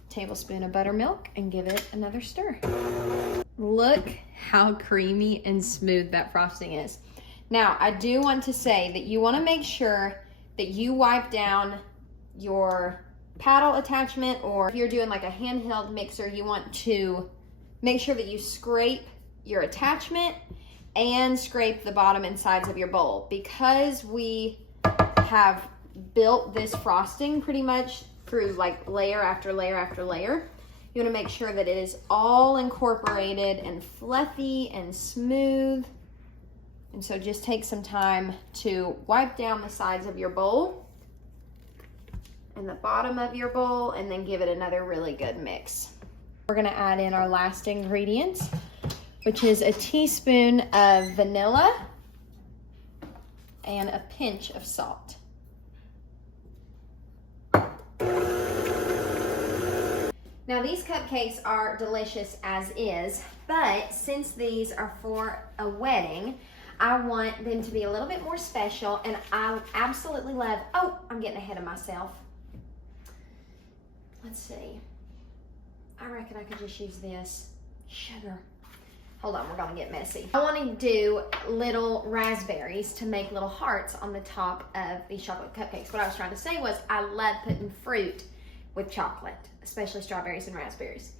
tablespoon of buttermilk and give it another stir. Look how creamy and smooth that frosting is. Now, I do want to say that you want to make sure that you wipe down your paddle attachment, or if you're doing like a handheld mixer, you want to make sure that you scrape your attachment and scrape the bottom and sides of your bowl. Because we have built this frosting pretty much through like layer after layer after layer, you want to make sure that it is all incorporated and fluffy and smooth. And so just take some time to wipe down the sides of your bowl and the bottom of your bowl, and then give it another really good mix. We're gonna add in our last ingredient, which is a teaspoon of vanilla and a pinch of salt. Now these cupcakes are delicious as is, but since these are for a wedding, I want them to be a little bit more special, and I absolutely love, oh, I'm getting ahead of myself. Let's see. I reckon I could just use this sugar. Hold on, we're gonna get messy. I want to do little raspberries to make little hearts on the top of these chocolate cupcakes. What I was trying to say was I love putting fruit with chocolate, especially strawberries and raspberries.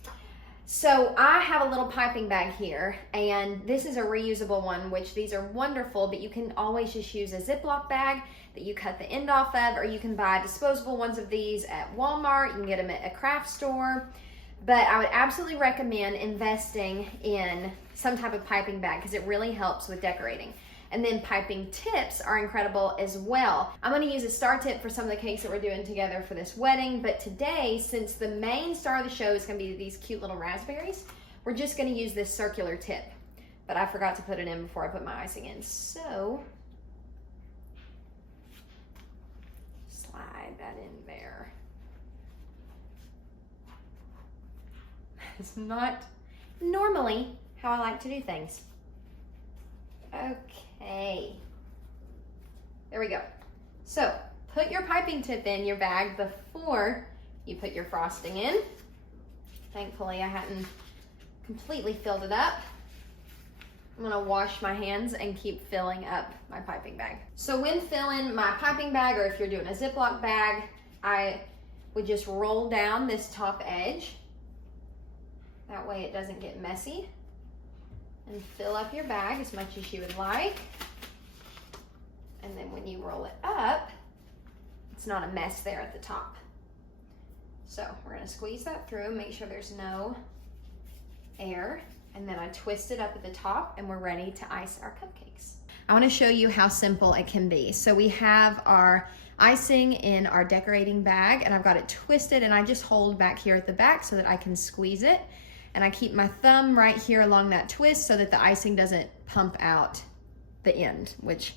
So I have a little piping bag here, and this is a reusable one, which these are wonderful, but you can always just use a Ziploc bag that you cut the end off of, or you can buy disposable ones of these at Walmart. You can get them at a craft store. But I would absolutely recommend investing in some type of piping bag because it really helps with decorating. And then piping tips are incredible as well. I'm gonna use a star tip for some of the cakes that we're doing together for this wedding, but today, since the main star of the show is gonna be these cute little raspberries, we're just gonna use this circular tip. But I forgot to put it in before I put my icing in, so slide that in there. It's not normally how I like to do things. Okay, there we go. So put your piping tip in your bag before you put your frosting in. Thankfully I hadn't completely filled it up. I'm gonna wash my hands and keep filling up my piping bag. So when filling my piping bag, or if you're doing a Ziploc bag, I would just roll down this top edge. That way it doesn't get messy. And fill up your bag as much as you would like. And then when you roll it up, it's not a mess there at the top. So we're gonna squeeze that through, make sure there's no air. And then I twist it up at the top and we're ready to ice our cupcakes. I want to show you how simple it can be. So we have our icing in our decorating bag and I've got it twisted and I just hold back here at the back so that I can squeeze it. And I keep my thumb right here along that twist so that the icing doesn't pump out the end, which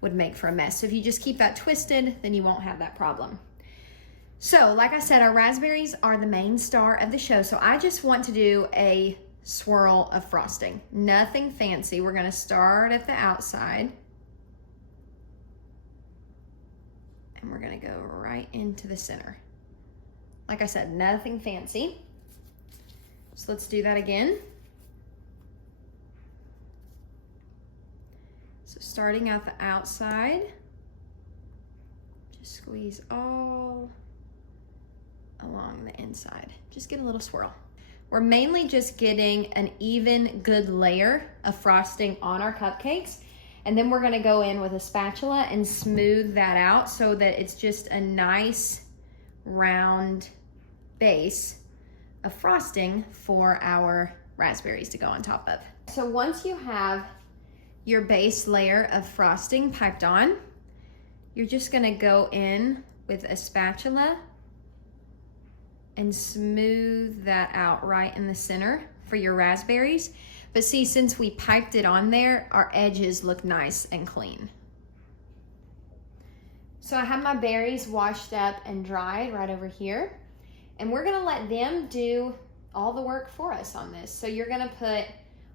would make for a mess. So if you just keep that twisted, then you won't have that problem. So like I said, our raspberries are the main star of the show. So I just want to do a swirl of frosting. Nothing fancy. We're gonna start at the outside. And we're gonna go right into the center. Like I said, nothing fancy. So let's do that again. So starting at the outside, just squeeze all along the inside. Just get a little swirl. We're mainly just getting an even good layer of frosting on our cupcakes. And then we're gonna go in with a spatula and smooth that out so that it's just a nice round base of frosting for our raspberries to go on top of. So once you have your base layer of frosting piped on, you're just gonna go in with a spatula and smooth that out right in the center for your raspberries. But see, since we piped it on there, our edges look nice and clean. So I have my berries washed up and dried right over here. And we're gonna let them do all the work for us on this. So you're gonna put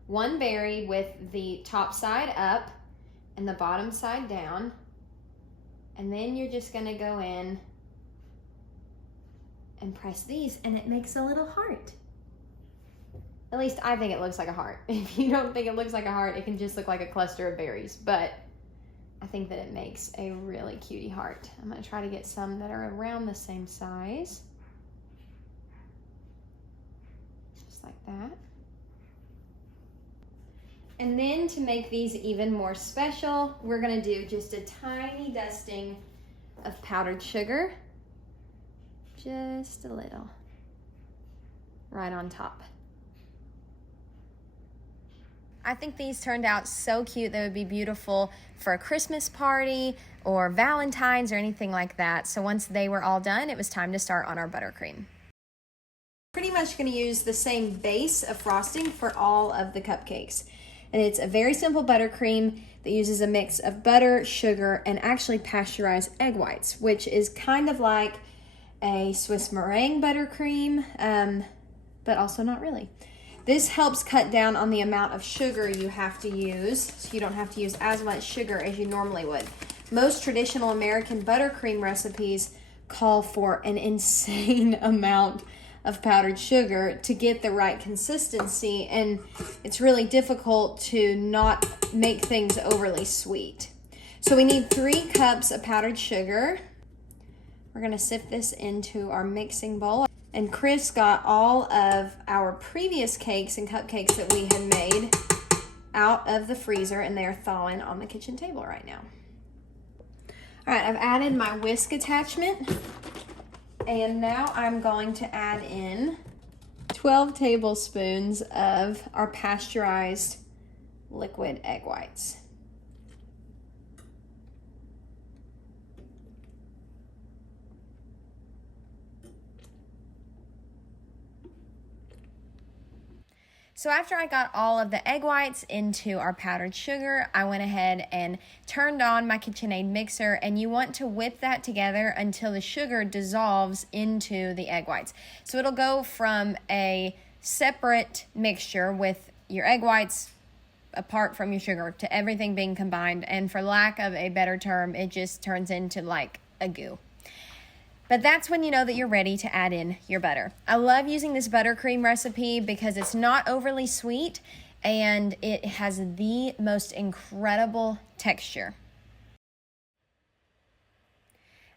one berry with the top side up and the bottom side down. And then you're just gonna go in and press these and it makes a little heart. At least I think it looks like a heart. If you don't think it looks like a heart, it can just look like a cluster of berries. But I think that it makes a really cutie heart. I'm gonna try to get some that are around the same size. Like that. And then to make these even more special, we're gonna do just a tiny dusting of powdered sugar. Just a little. Right on top. I think these turned out so cute. They would be beautiful for a Christmas party or Valentine's or anything like that. So once they were all done, it was time to start on our buttercream. Pretty much going to use the same base of frosting for all of the cupcakes. And it's a very simple buttercream that uses a mix of butter, sugar, and actually pasteurized egg whites, which is kind of like a Swiss meringue buttercream, but also not really. This helps cut down on the amount of sugar you have to use, so you don't have to use as much sugar as you normally would. Most traditional American buttercream recipes call for an insane amount of powdered sugar to get the right consistency, and it's really difficult to not make things overly sweet. So we need 3 cups of powdered sugar. We're gonna sift this into our mixing bowl. And Chris got all of our previous cakes and cupcakes that we had made out of the freezer, and they are thawing on the kitchen table right now. All right, I've added my whisk attachment. And now I'm going to add in 12 tablespoons of our pasteurized liquid egg whites. So after I got all of the egg whites into our powdered sugar, I went ahead and turned on my KitchenAid mixer, and you want to whip that together until the sugar dissolves into the egg whites. So it'll go from a separate mixture with your egg whites apart from your sugar to everything being combined, and for lack of a better term, it just turns into like a goo. But that's when you know that you're ready to add in your butter. I love using this buttercream recipe because it's not overly sweet and it has the most incredible texture.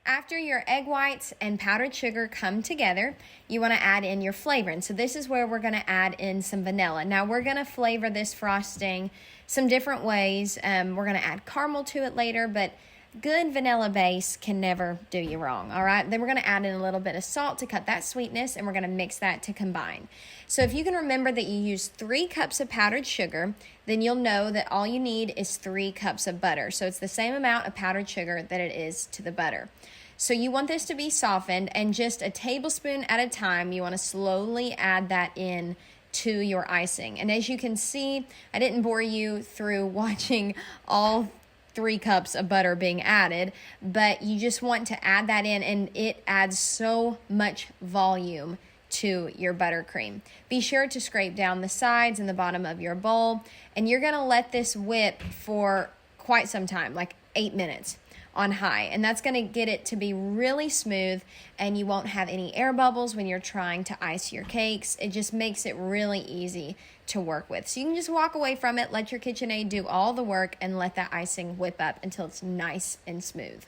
After your egg whites and powdered sugar come together, you want to add in your flavoring. So this is where we're going to add in some vanilla. Now we're going to flavor this frosting some different ways. We're going to add caramel to it later, but Good vanilla base can never do you wrong, all right? Then we're gonna add in a little bit of salt to cut that sweetness, and we're gonna mix that to combine. So if you can remember that you use 3 cups of powdered sugar, then you'll know that all you need is 3 cups of butter. So it's the same amount of powdered sugar that it is to the butter. So you want this to be softened, and just a tablespoon at a time, you wanna slowly add that in to your icing. And as you can see, I didn't bore you through watching all 3 cups of butter being added, but you just want to add that in, and it adds so much volume to your buttercream. Be sure to scrape down the sides and the bottom of your bowl, and you're gonna let this whip for quite some time, like 8 minutes on high, and that's gonna get it to be really smooth, and you won't have any air bubbles when you're trying to ice your cakes. It just makes it really easy to work with. So you can just walk away from it, let your KitchenAid do all the work, and let that icing whip up until it's nice and smooth.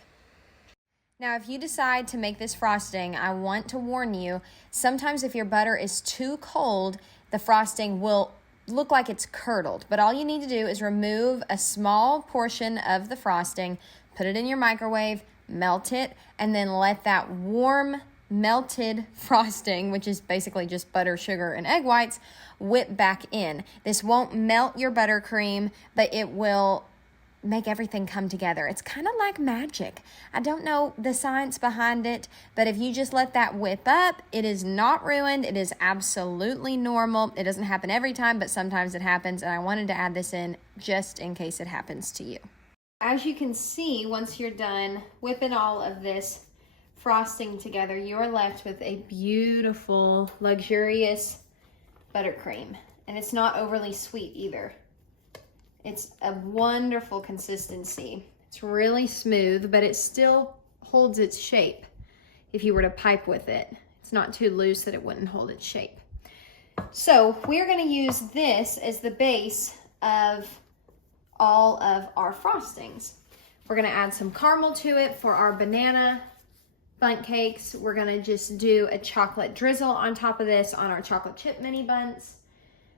Now, if you decide to make this frosting, I want to warn you, sometimes if your butter is too cold, the frosting will look like it's curdled. But all you need to do is remove a small portion of the frosting, put it in your microwave, melt it, and then let that warm melted frosting, which is basically just butter, sugar, and egg whites, whip back in. This won't melt your buttercream, but it will make everything come together. It's kind of like magic. I don't know the science behind it, but if you just let that whip up, it is not ruined. It is absolutely normal. It doesn't happen every time, but sometimes it happens, and I wanted to add this in just in case it happens to you. As you can see, once you're done whipping all of this frosting together, you are left with a beautiful, luxurious buttercream. And it's not overly sweet either. It's a wonderful consistency. It's really smooth, but it still holds its shape if you were to pipe with it. It's not too loose that it wouldn't hold its shape. So we're gonna use this as the base of all of our frostings. We're gonna add some caramel to it for our banana bundt cakes. We're gonna just do a chocolate drizzle on top of this on our chocolate chip mini bunts.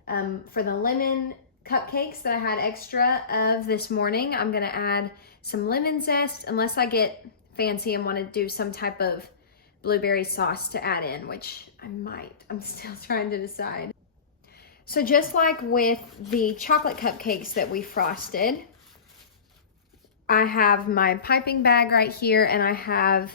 For the lemon cupcakes that I had extra of this morning, I'm gonna add some lemon zest, unless I get fancy and wanna do some type of blueberry sauce to add in, which I might. I'm still trying to decide. So just like with the chocolate cupcakes that we frosted, I have my piping bag right here, and I have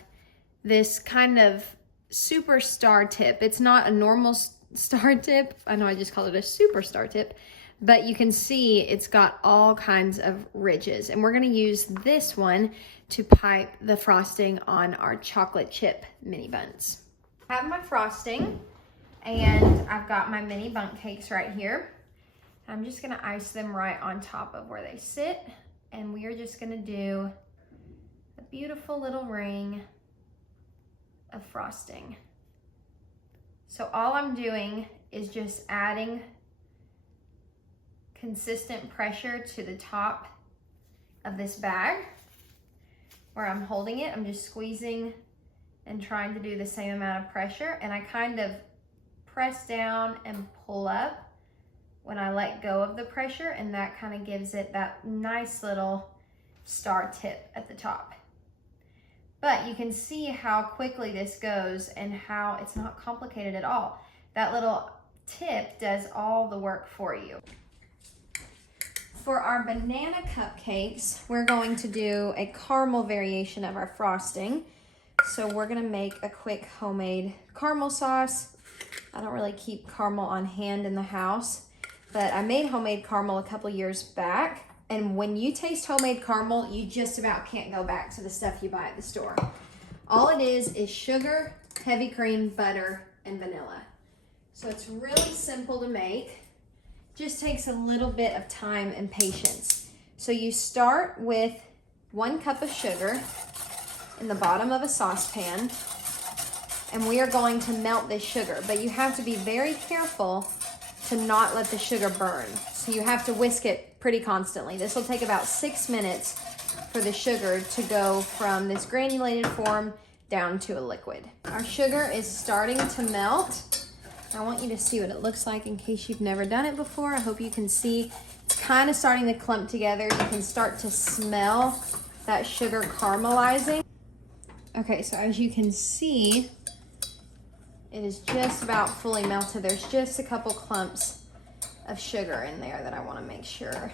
this kind of super star tip. It's not a normal star tip. I know I just called it a super star tip, but you can see it's got all kinds of ridges, and we're gonna use this one to pipe the frosting on our chocolate chip mini buns. I have my frosting, and I've got my mini bundt cakes right here. I'm just gonna ice them right on top of where they sit, and we are just gonna do a beautiful little ring of frosting. So all I'm doing is just adding consistent pressure to the top of this bag where I'm holding it. I'm just squeezing and trying to do the same amount of pressure, and I kind of press down and pull up when I let go of the pressure, and that kind of gives it that nice little star tip at the top. But you can see how quickly this goes and how it's not complicated at all. That little tip does all the work for you. For our banana cupcakes, we're going to do a caramel variation of our frosting. So we're gonna make a quick homemade caramel sauce. I don't really keep caramel on hand in the house, but I made homemade caramel a couple years back. And when you taste homemade caramel, you just about can't go back to the stuff you buy at the store. All it is sugar, heavy cream, butter, and vanilla. So it's really simple to make. Just takes a little bit of time and patience. So you start with 1 cup of sugar in the bottom of a saucepan, and we are going to melt this sugar, but you have to be very careful to not let the sugar burn. So you have to whisk it pretty constantly. This will take about 6 minutes for the sugar to go from this granulated form down to a liquid. Our sugar is starting to melt. I want you to see what it looks like in case you've never done it before. I hope you can see it's kind of starting to clump together. You can start to smell that sugar caramelizing. Okay, so as you can see, it is just about fully melted. There's just a couple clumps of sugar in there that I want to make sure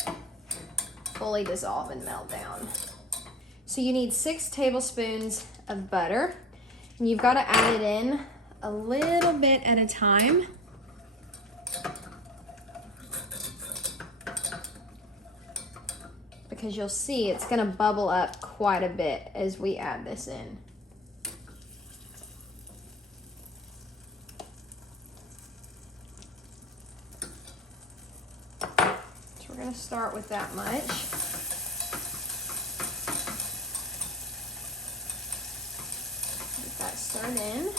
fully dissolve and melt down. So you need 6 tablespoons of butter, and you've got to add it in a little bit at a time. Because you'll see it's going to bubble up quite a bit as we add this in. So we're going to start with that much. Get that stirred in.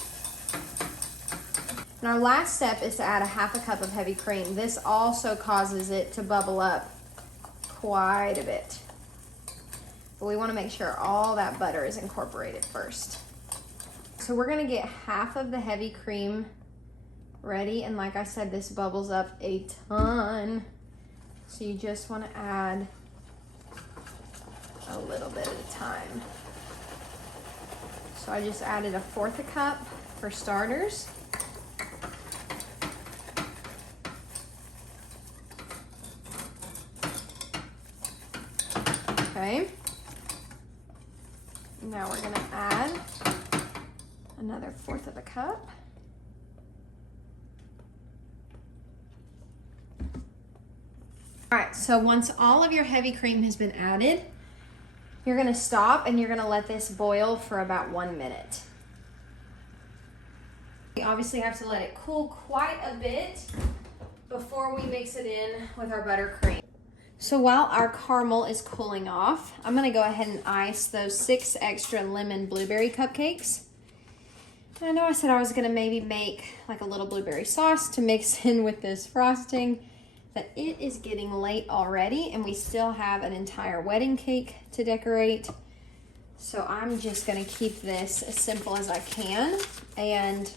And our last step is to add a 1/2 cup of heavy cream. This also causes it to bubble up quite a bit. But we want to make sure all that butter is incorporated first. So we're going to get 1/2 of the heavy cream ready, and like I said, this bubbles up a ton. So you just want to add a little bit at a time. So I just added 1/4 cup for starters. Okay, now we're gonna add another 1/4 cup. All right, so once all of your heavy cream has been added, you're gonna stop and you're gonna let this boil for about 1 minute. We obviously have to let it cool quite a bit before we mix it in with our buttercream. So while our caramel is cooling off, I'm gonna go ahead and ice those 6 extra lemon blueberry cupcakes. And I know I said I was gonna maybe make like a little blueberry sauce to mix in with this frosting, but it is getting late already and we still have an entire wedding cake to decorate. So I'm just gonna keep this as simple as I can and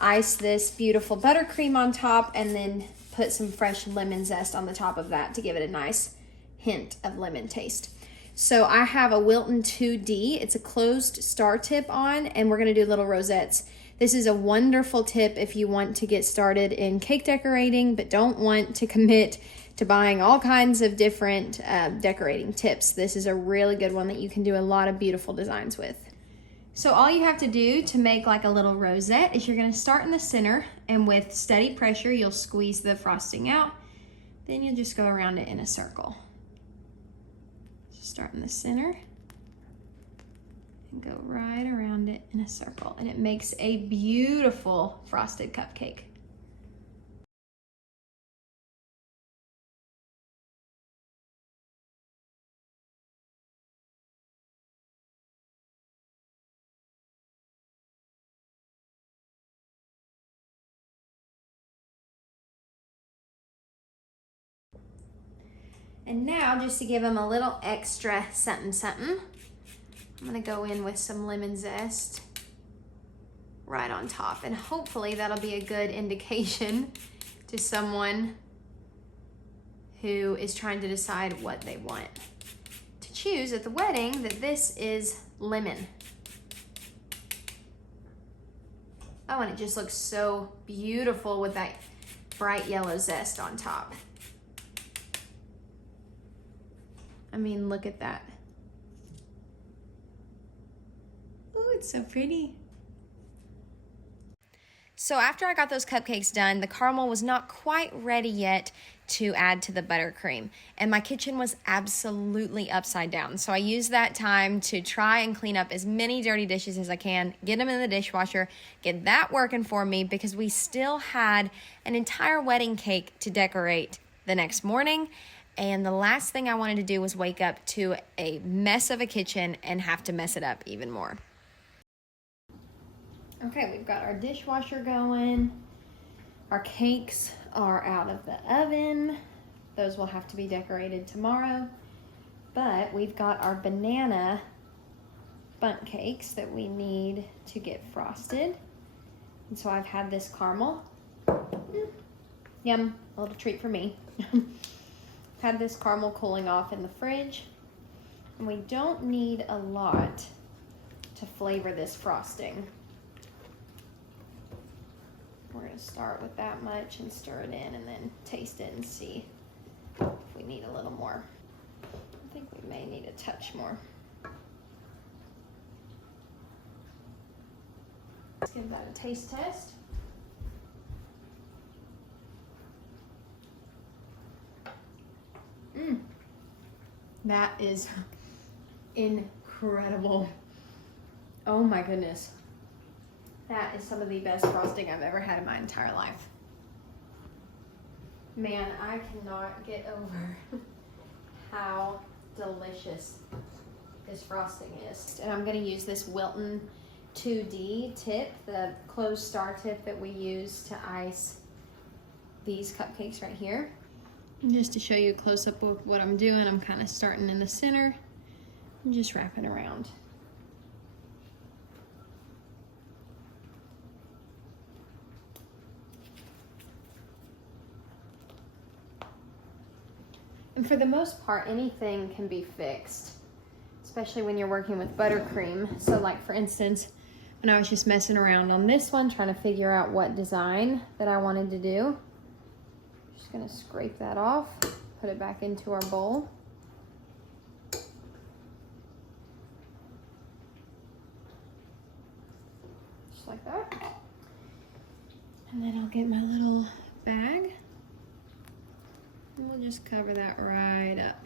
ice this beautiful buttercream on top and then put some fresh lemon zest on the top of that to give it a nice hint of lemon taste. So I have a Wilton 2D. It's a closed star tip on, and we're gonna do little rosettes. This is a wonderful tip if you want to get started in cake decorating, but don't want to commit to buying all kinds of different decorating tips. This is a really good one that you can do a lot of beautiful designs with. So all you have to do to make like a little rosette is you're gonna start in the center, and with steady pressure, you'll squeeze the frosting out. Then you'll just go around it in a circle. So start in the center and go right around it in a circle. And it makes a beautiful frosted cupcake. And now, just to give them a little extra something something, I'm gonna go in with some lemon zest right on top. And hopefully that'll be a good indication to someone who is trying to decide what they want to choose at the wedding, that this is lemon. Oh, and it just looks so beautiful with that bright yellow zest on top. I mean, look at that. Ooh, it's so pretty. So after I got those cupcakes done, the caramel was not quite ready yet to add to the buttercream. And my kitchen was absolutely upside down. So I used that time to try and clean up as many dirty dishes as I can, get them in the dishwasher, get that working for me, because we still had an entire wedding cake to decorate the next morning. And the last thing I wanted to do was wake up to a mess of a kitchen and have to mess it up even more. Okay, we've got our dishwasher going. Our cakes are out of the oven. Those will have to be decorated tomorrow. But we've got our banana bundt cakes that we need to get frosted. And so I've had this caramel. Yum, a little treat for me. Had this caramel cooling off in the fridge. And we don't need a lot to flavor this frosting. We're gonna start with that much and stir it in and then taste it and see if we need a little more. I think we may need a touch more. Let's give that a taste test. That is incredible. Oh my goodness. That is some of the best frosting I've ever had in my entire life. Man, I cannot get over how delicious this frosting is. And I'm gonna use this Wilton 2D tip, the closed star tip that we use to ice these cupcakes right here. And just to show you a close up of what I'm doing, I'm kind of starting in the center and just wrapping around. And for the most part, anything can be fixed, especially when you're working with buttercream. So like for instance, when I was just messing around on this one, trying to figure out what design that I wanted to do, just gonna scrape that off, put it back into our bowl. Just like that. And then I'll get my little bag. And we'll just cover that right up.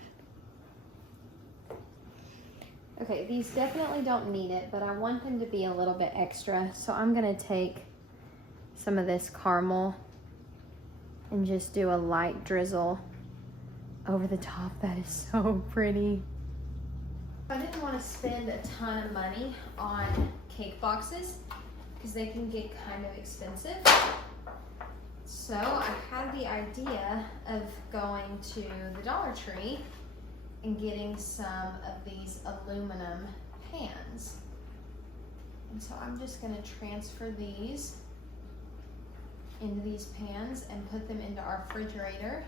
Okay, these definitely don't need it, but I want them to be a little bit extra. So I'm gonna take some of this caramel and just do a light drizzle over the top. That is so pretty. I didn't want to spend a ton of money on cake boxes because they can get kind of expensive. So I had the idea of going to the Dollar Tree and getting some of these aluminum pans. And so I'm just gonna transfer these into these pans and put them into our refrigerator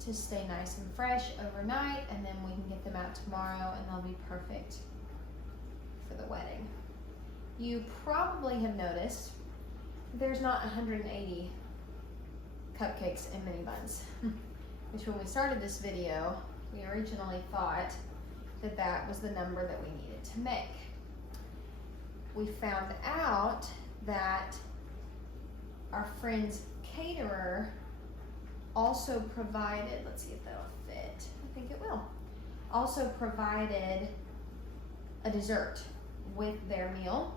to stay nice and fresh overnight, and then we can get them out tomorrow and they'll be perfect for the wedding. You probably have noticed there's not 180 cupcakes and mini buns, which when we started this video, we originally thought that that was the number that we needed to make. We found out that our friend's caterer also provided, let's see if that'll fit, I think it will, also provided a dessert with their meal.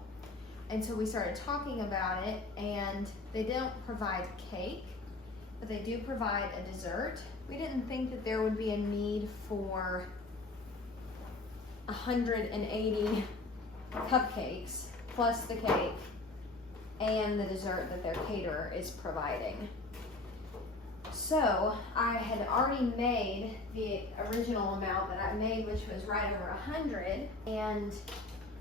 And so we started talking about it, and they don't provide cake, but they do provide a dessert. We didn't think that there would be a need for 180 cupcakes plus the cake and the dessert that their caterer is providing. So I had already made the original amount that I made, which was right over 100, and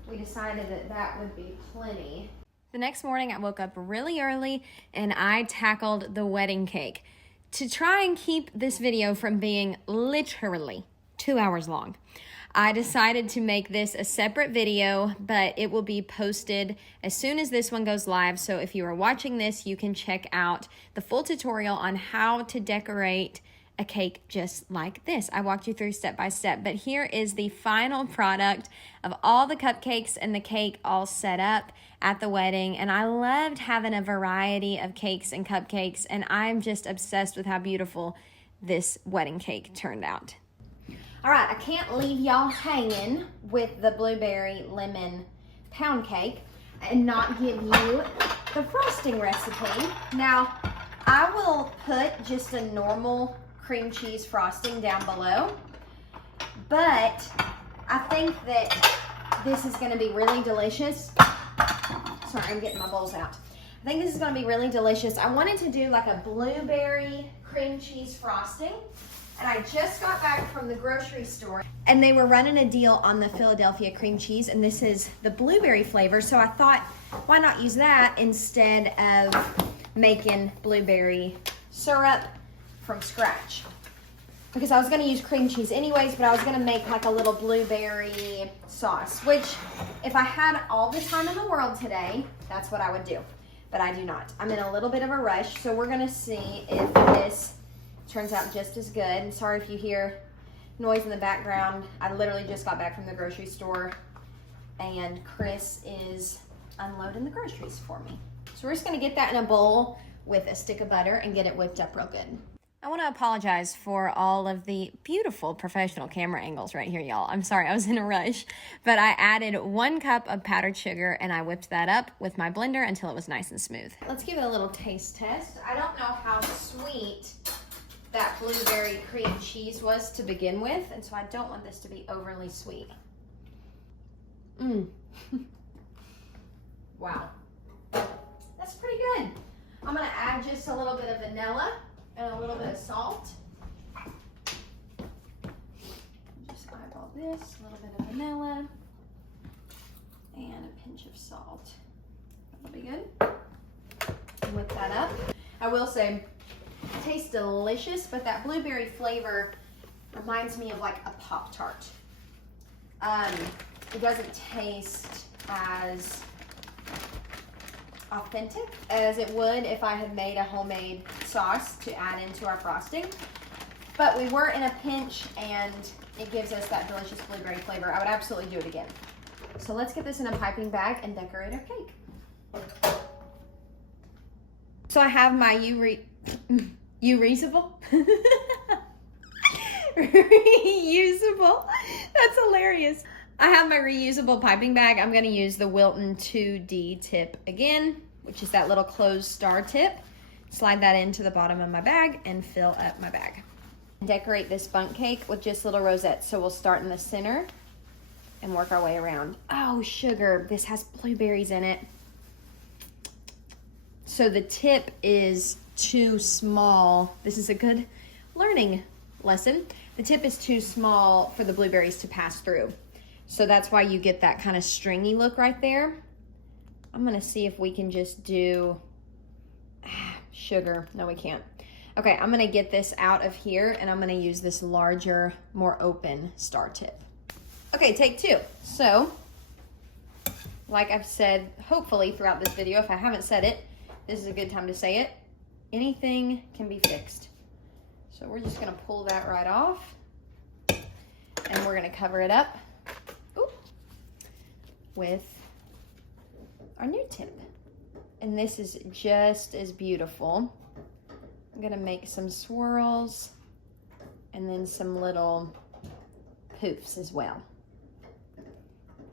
we decided that that would be plenty. The next morning I woke up really early and I tackled the wedding cake. To try and keep this video from being literally 2 hours long, I decided to make this a separate video, but it will be posted as soon as this one goes live. So if you are watching this, you can check out the full tutorial on how to decorate a cake just like this. I walked you through step by step, but here is the final product of all the cupcakes and the cake all set up at the wedding. And I loved having a variety of cakes and cupcakes, and I'm just obsessed with how beautiful this wedding cake turned out. All right, I can't leave y'all hanging with the blueberry lemon pound cake and not give you the frosting recipe. Now, I will put just a normal cream cheese frosting down below, but I think that this is gonna be really delicious. Sorry, I'm getting my bowls out. I think this is gonna be really delicious. I wanted to do like a blueberry cream cheese frosting, and I just got back from the grocery store and they were running a deal on the Philadelphia cream cheese, and this is the blueberry flavor. So I thought, why not use that instead of making blueberry syrup from scratch? because I was gonna use cream cheese anyways, but I was gonna make like a little blueberry sauce, which if I had all the time in the world today, that's what I would do, but I do not. I'm in a little bit of a rush, so we're gonna see if this turns out just as good. And sorry if you hear noise in the background. I literally just got back from the grocery store and Chris is unloading the groceries for me. So we're just gonna get that in a bowl with a stick of butter and get it whipped up real good. I want to apologize for all of the beautiful professional camera angles right here, y'all. I'm sorry, I was in a rush, but I added 1 cup of powdered sugar and I whipped that up with my blender until it was nice and smooth. Let's give it a little taste test. I don't know how sweet that blueberry cream cheese was to begin with, and so I don't want this to be overly sweet. Wow. That's pretty good. I'm gonna add just a little bit of vanilla and a little bit of salt. Just eyeball this, a little bit of vanilla and a pinch of salt. That'll be good. Whip that up. I will say, it tastes delicious, but that blueberry flavor reminds me of like a Pop-Tart. It doesn't taste as authentic as it would if I had made a homemade sauce to add into our frosting. But we were in a pinch and it gives us that delicious blueberry flavor. I would absolutely do it again. So let's get this in a piping bag and decorate our cake. So I have my reusable? Reusable? That's hilarious. I have my reusable piping bag. I'm gonna use the Wilton 2D tip again, which is that little closed star tip. Slide that into the bottom of my bag and fill up my bag. Decorate this bundt cake with just little rosettes. So we'll start in the center and work our way around. Oh, sugar, this has blueberries in it. So the tip is too small. This is a good learning lesson. The tip is too small for the blueberries to pass through. So that's why you get that kind of stringy look right there. I'm gonna see if we can just do sugar. No, we can't. Okay, I'm gonna get this out of here and I'm gonna use this larger, more open star tip. Okay, take 2. So, like I've said, hopefully throughout this video, if I haven't said it, this is a good time to say it. Anything can be fixed. So we're just gonna pull that right off and we're gonna cover it up with our new tip. And this is just as beautiful. I'm gonna make some swirls and then some little poofs as well.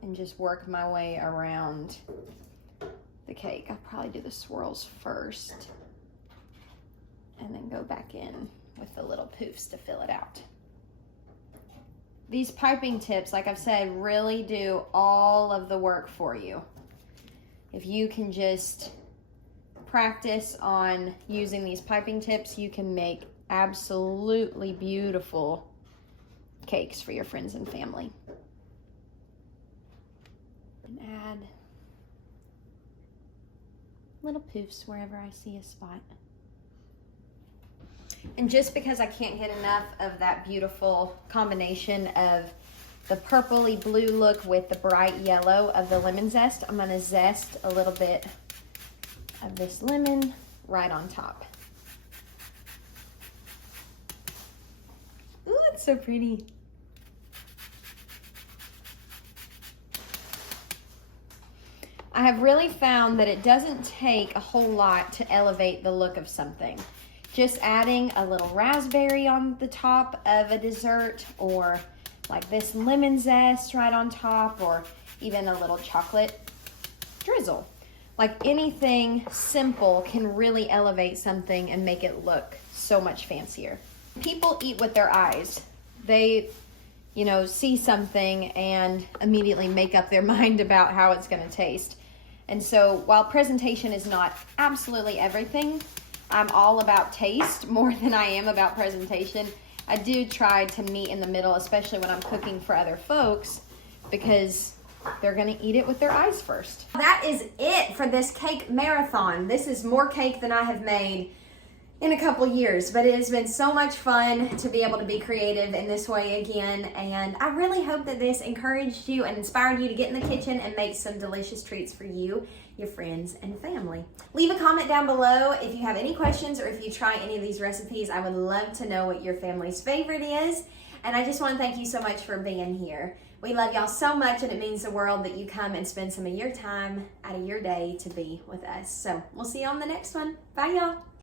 And just work my way around the cake. I'll probably do the swirls first and then go back in with the little poofs to fill it out. These piping tips, like I've said, really do all of the work for you. If you can just practice on using these piping tips, you can make absolutely beautiful cakes for your friends and family. And add little poofs wherever I see a spot. And just because I can't get enough of that beautiful combination of the purpley blue look with the bright yellow of the lemon zest, I'm gonna zest a little bit of this lemon right on top. Ooh, it's so pretty. I have really found that it doesn't take a whole lot to elevate the look of something. Just adding a little raspberry on the top of a dessert, or like this lemon zest right on top, or even a little chocolate drizzle. Like anything simple can really elevate something and make it look so much fancier. People eat with their eyes. They, you know, see something and immediately make up their mind about how it's gonna taste. And so while presentation is not absolutely everything, I'm all about taste more than I am about presentation. I do try to meet in the middle, especially when I'm cooking for other folks, because they're gonna eat it with their eyes first. That is it for this cake marathon. This is more cake than I have made in a couple years, but it has been so much fun to be able to be creative in this way again, and I really hope that this encouraged you and inspired you to get in the kitchen and make some delicious treats for you, your friends, and family. Leave a comment down below if you have any questions or if you try any of these recipes. I would love to know what your family's favorite is, and I just want to thank you so much for being here. We love y'all so much, and it means the world that you come and spend some of your time out of your day to be with us. So we'll see you on the next one. Bye, y'all.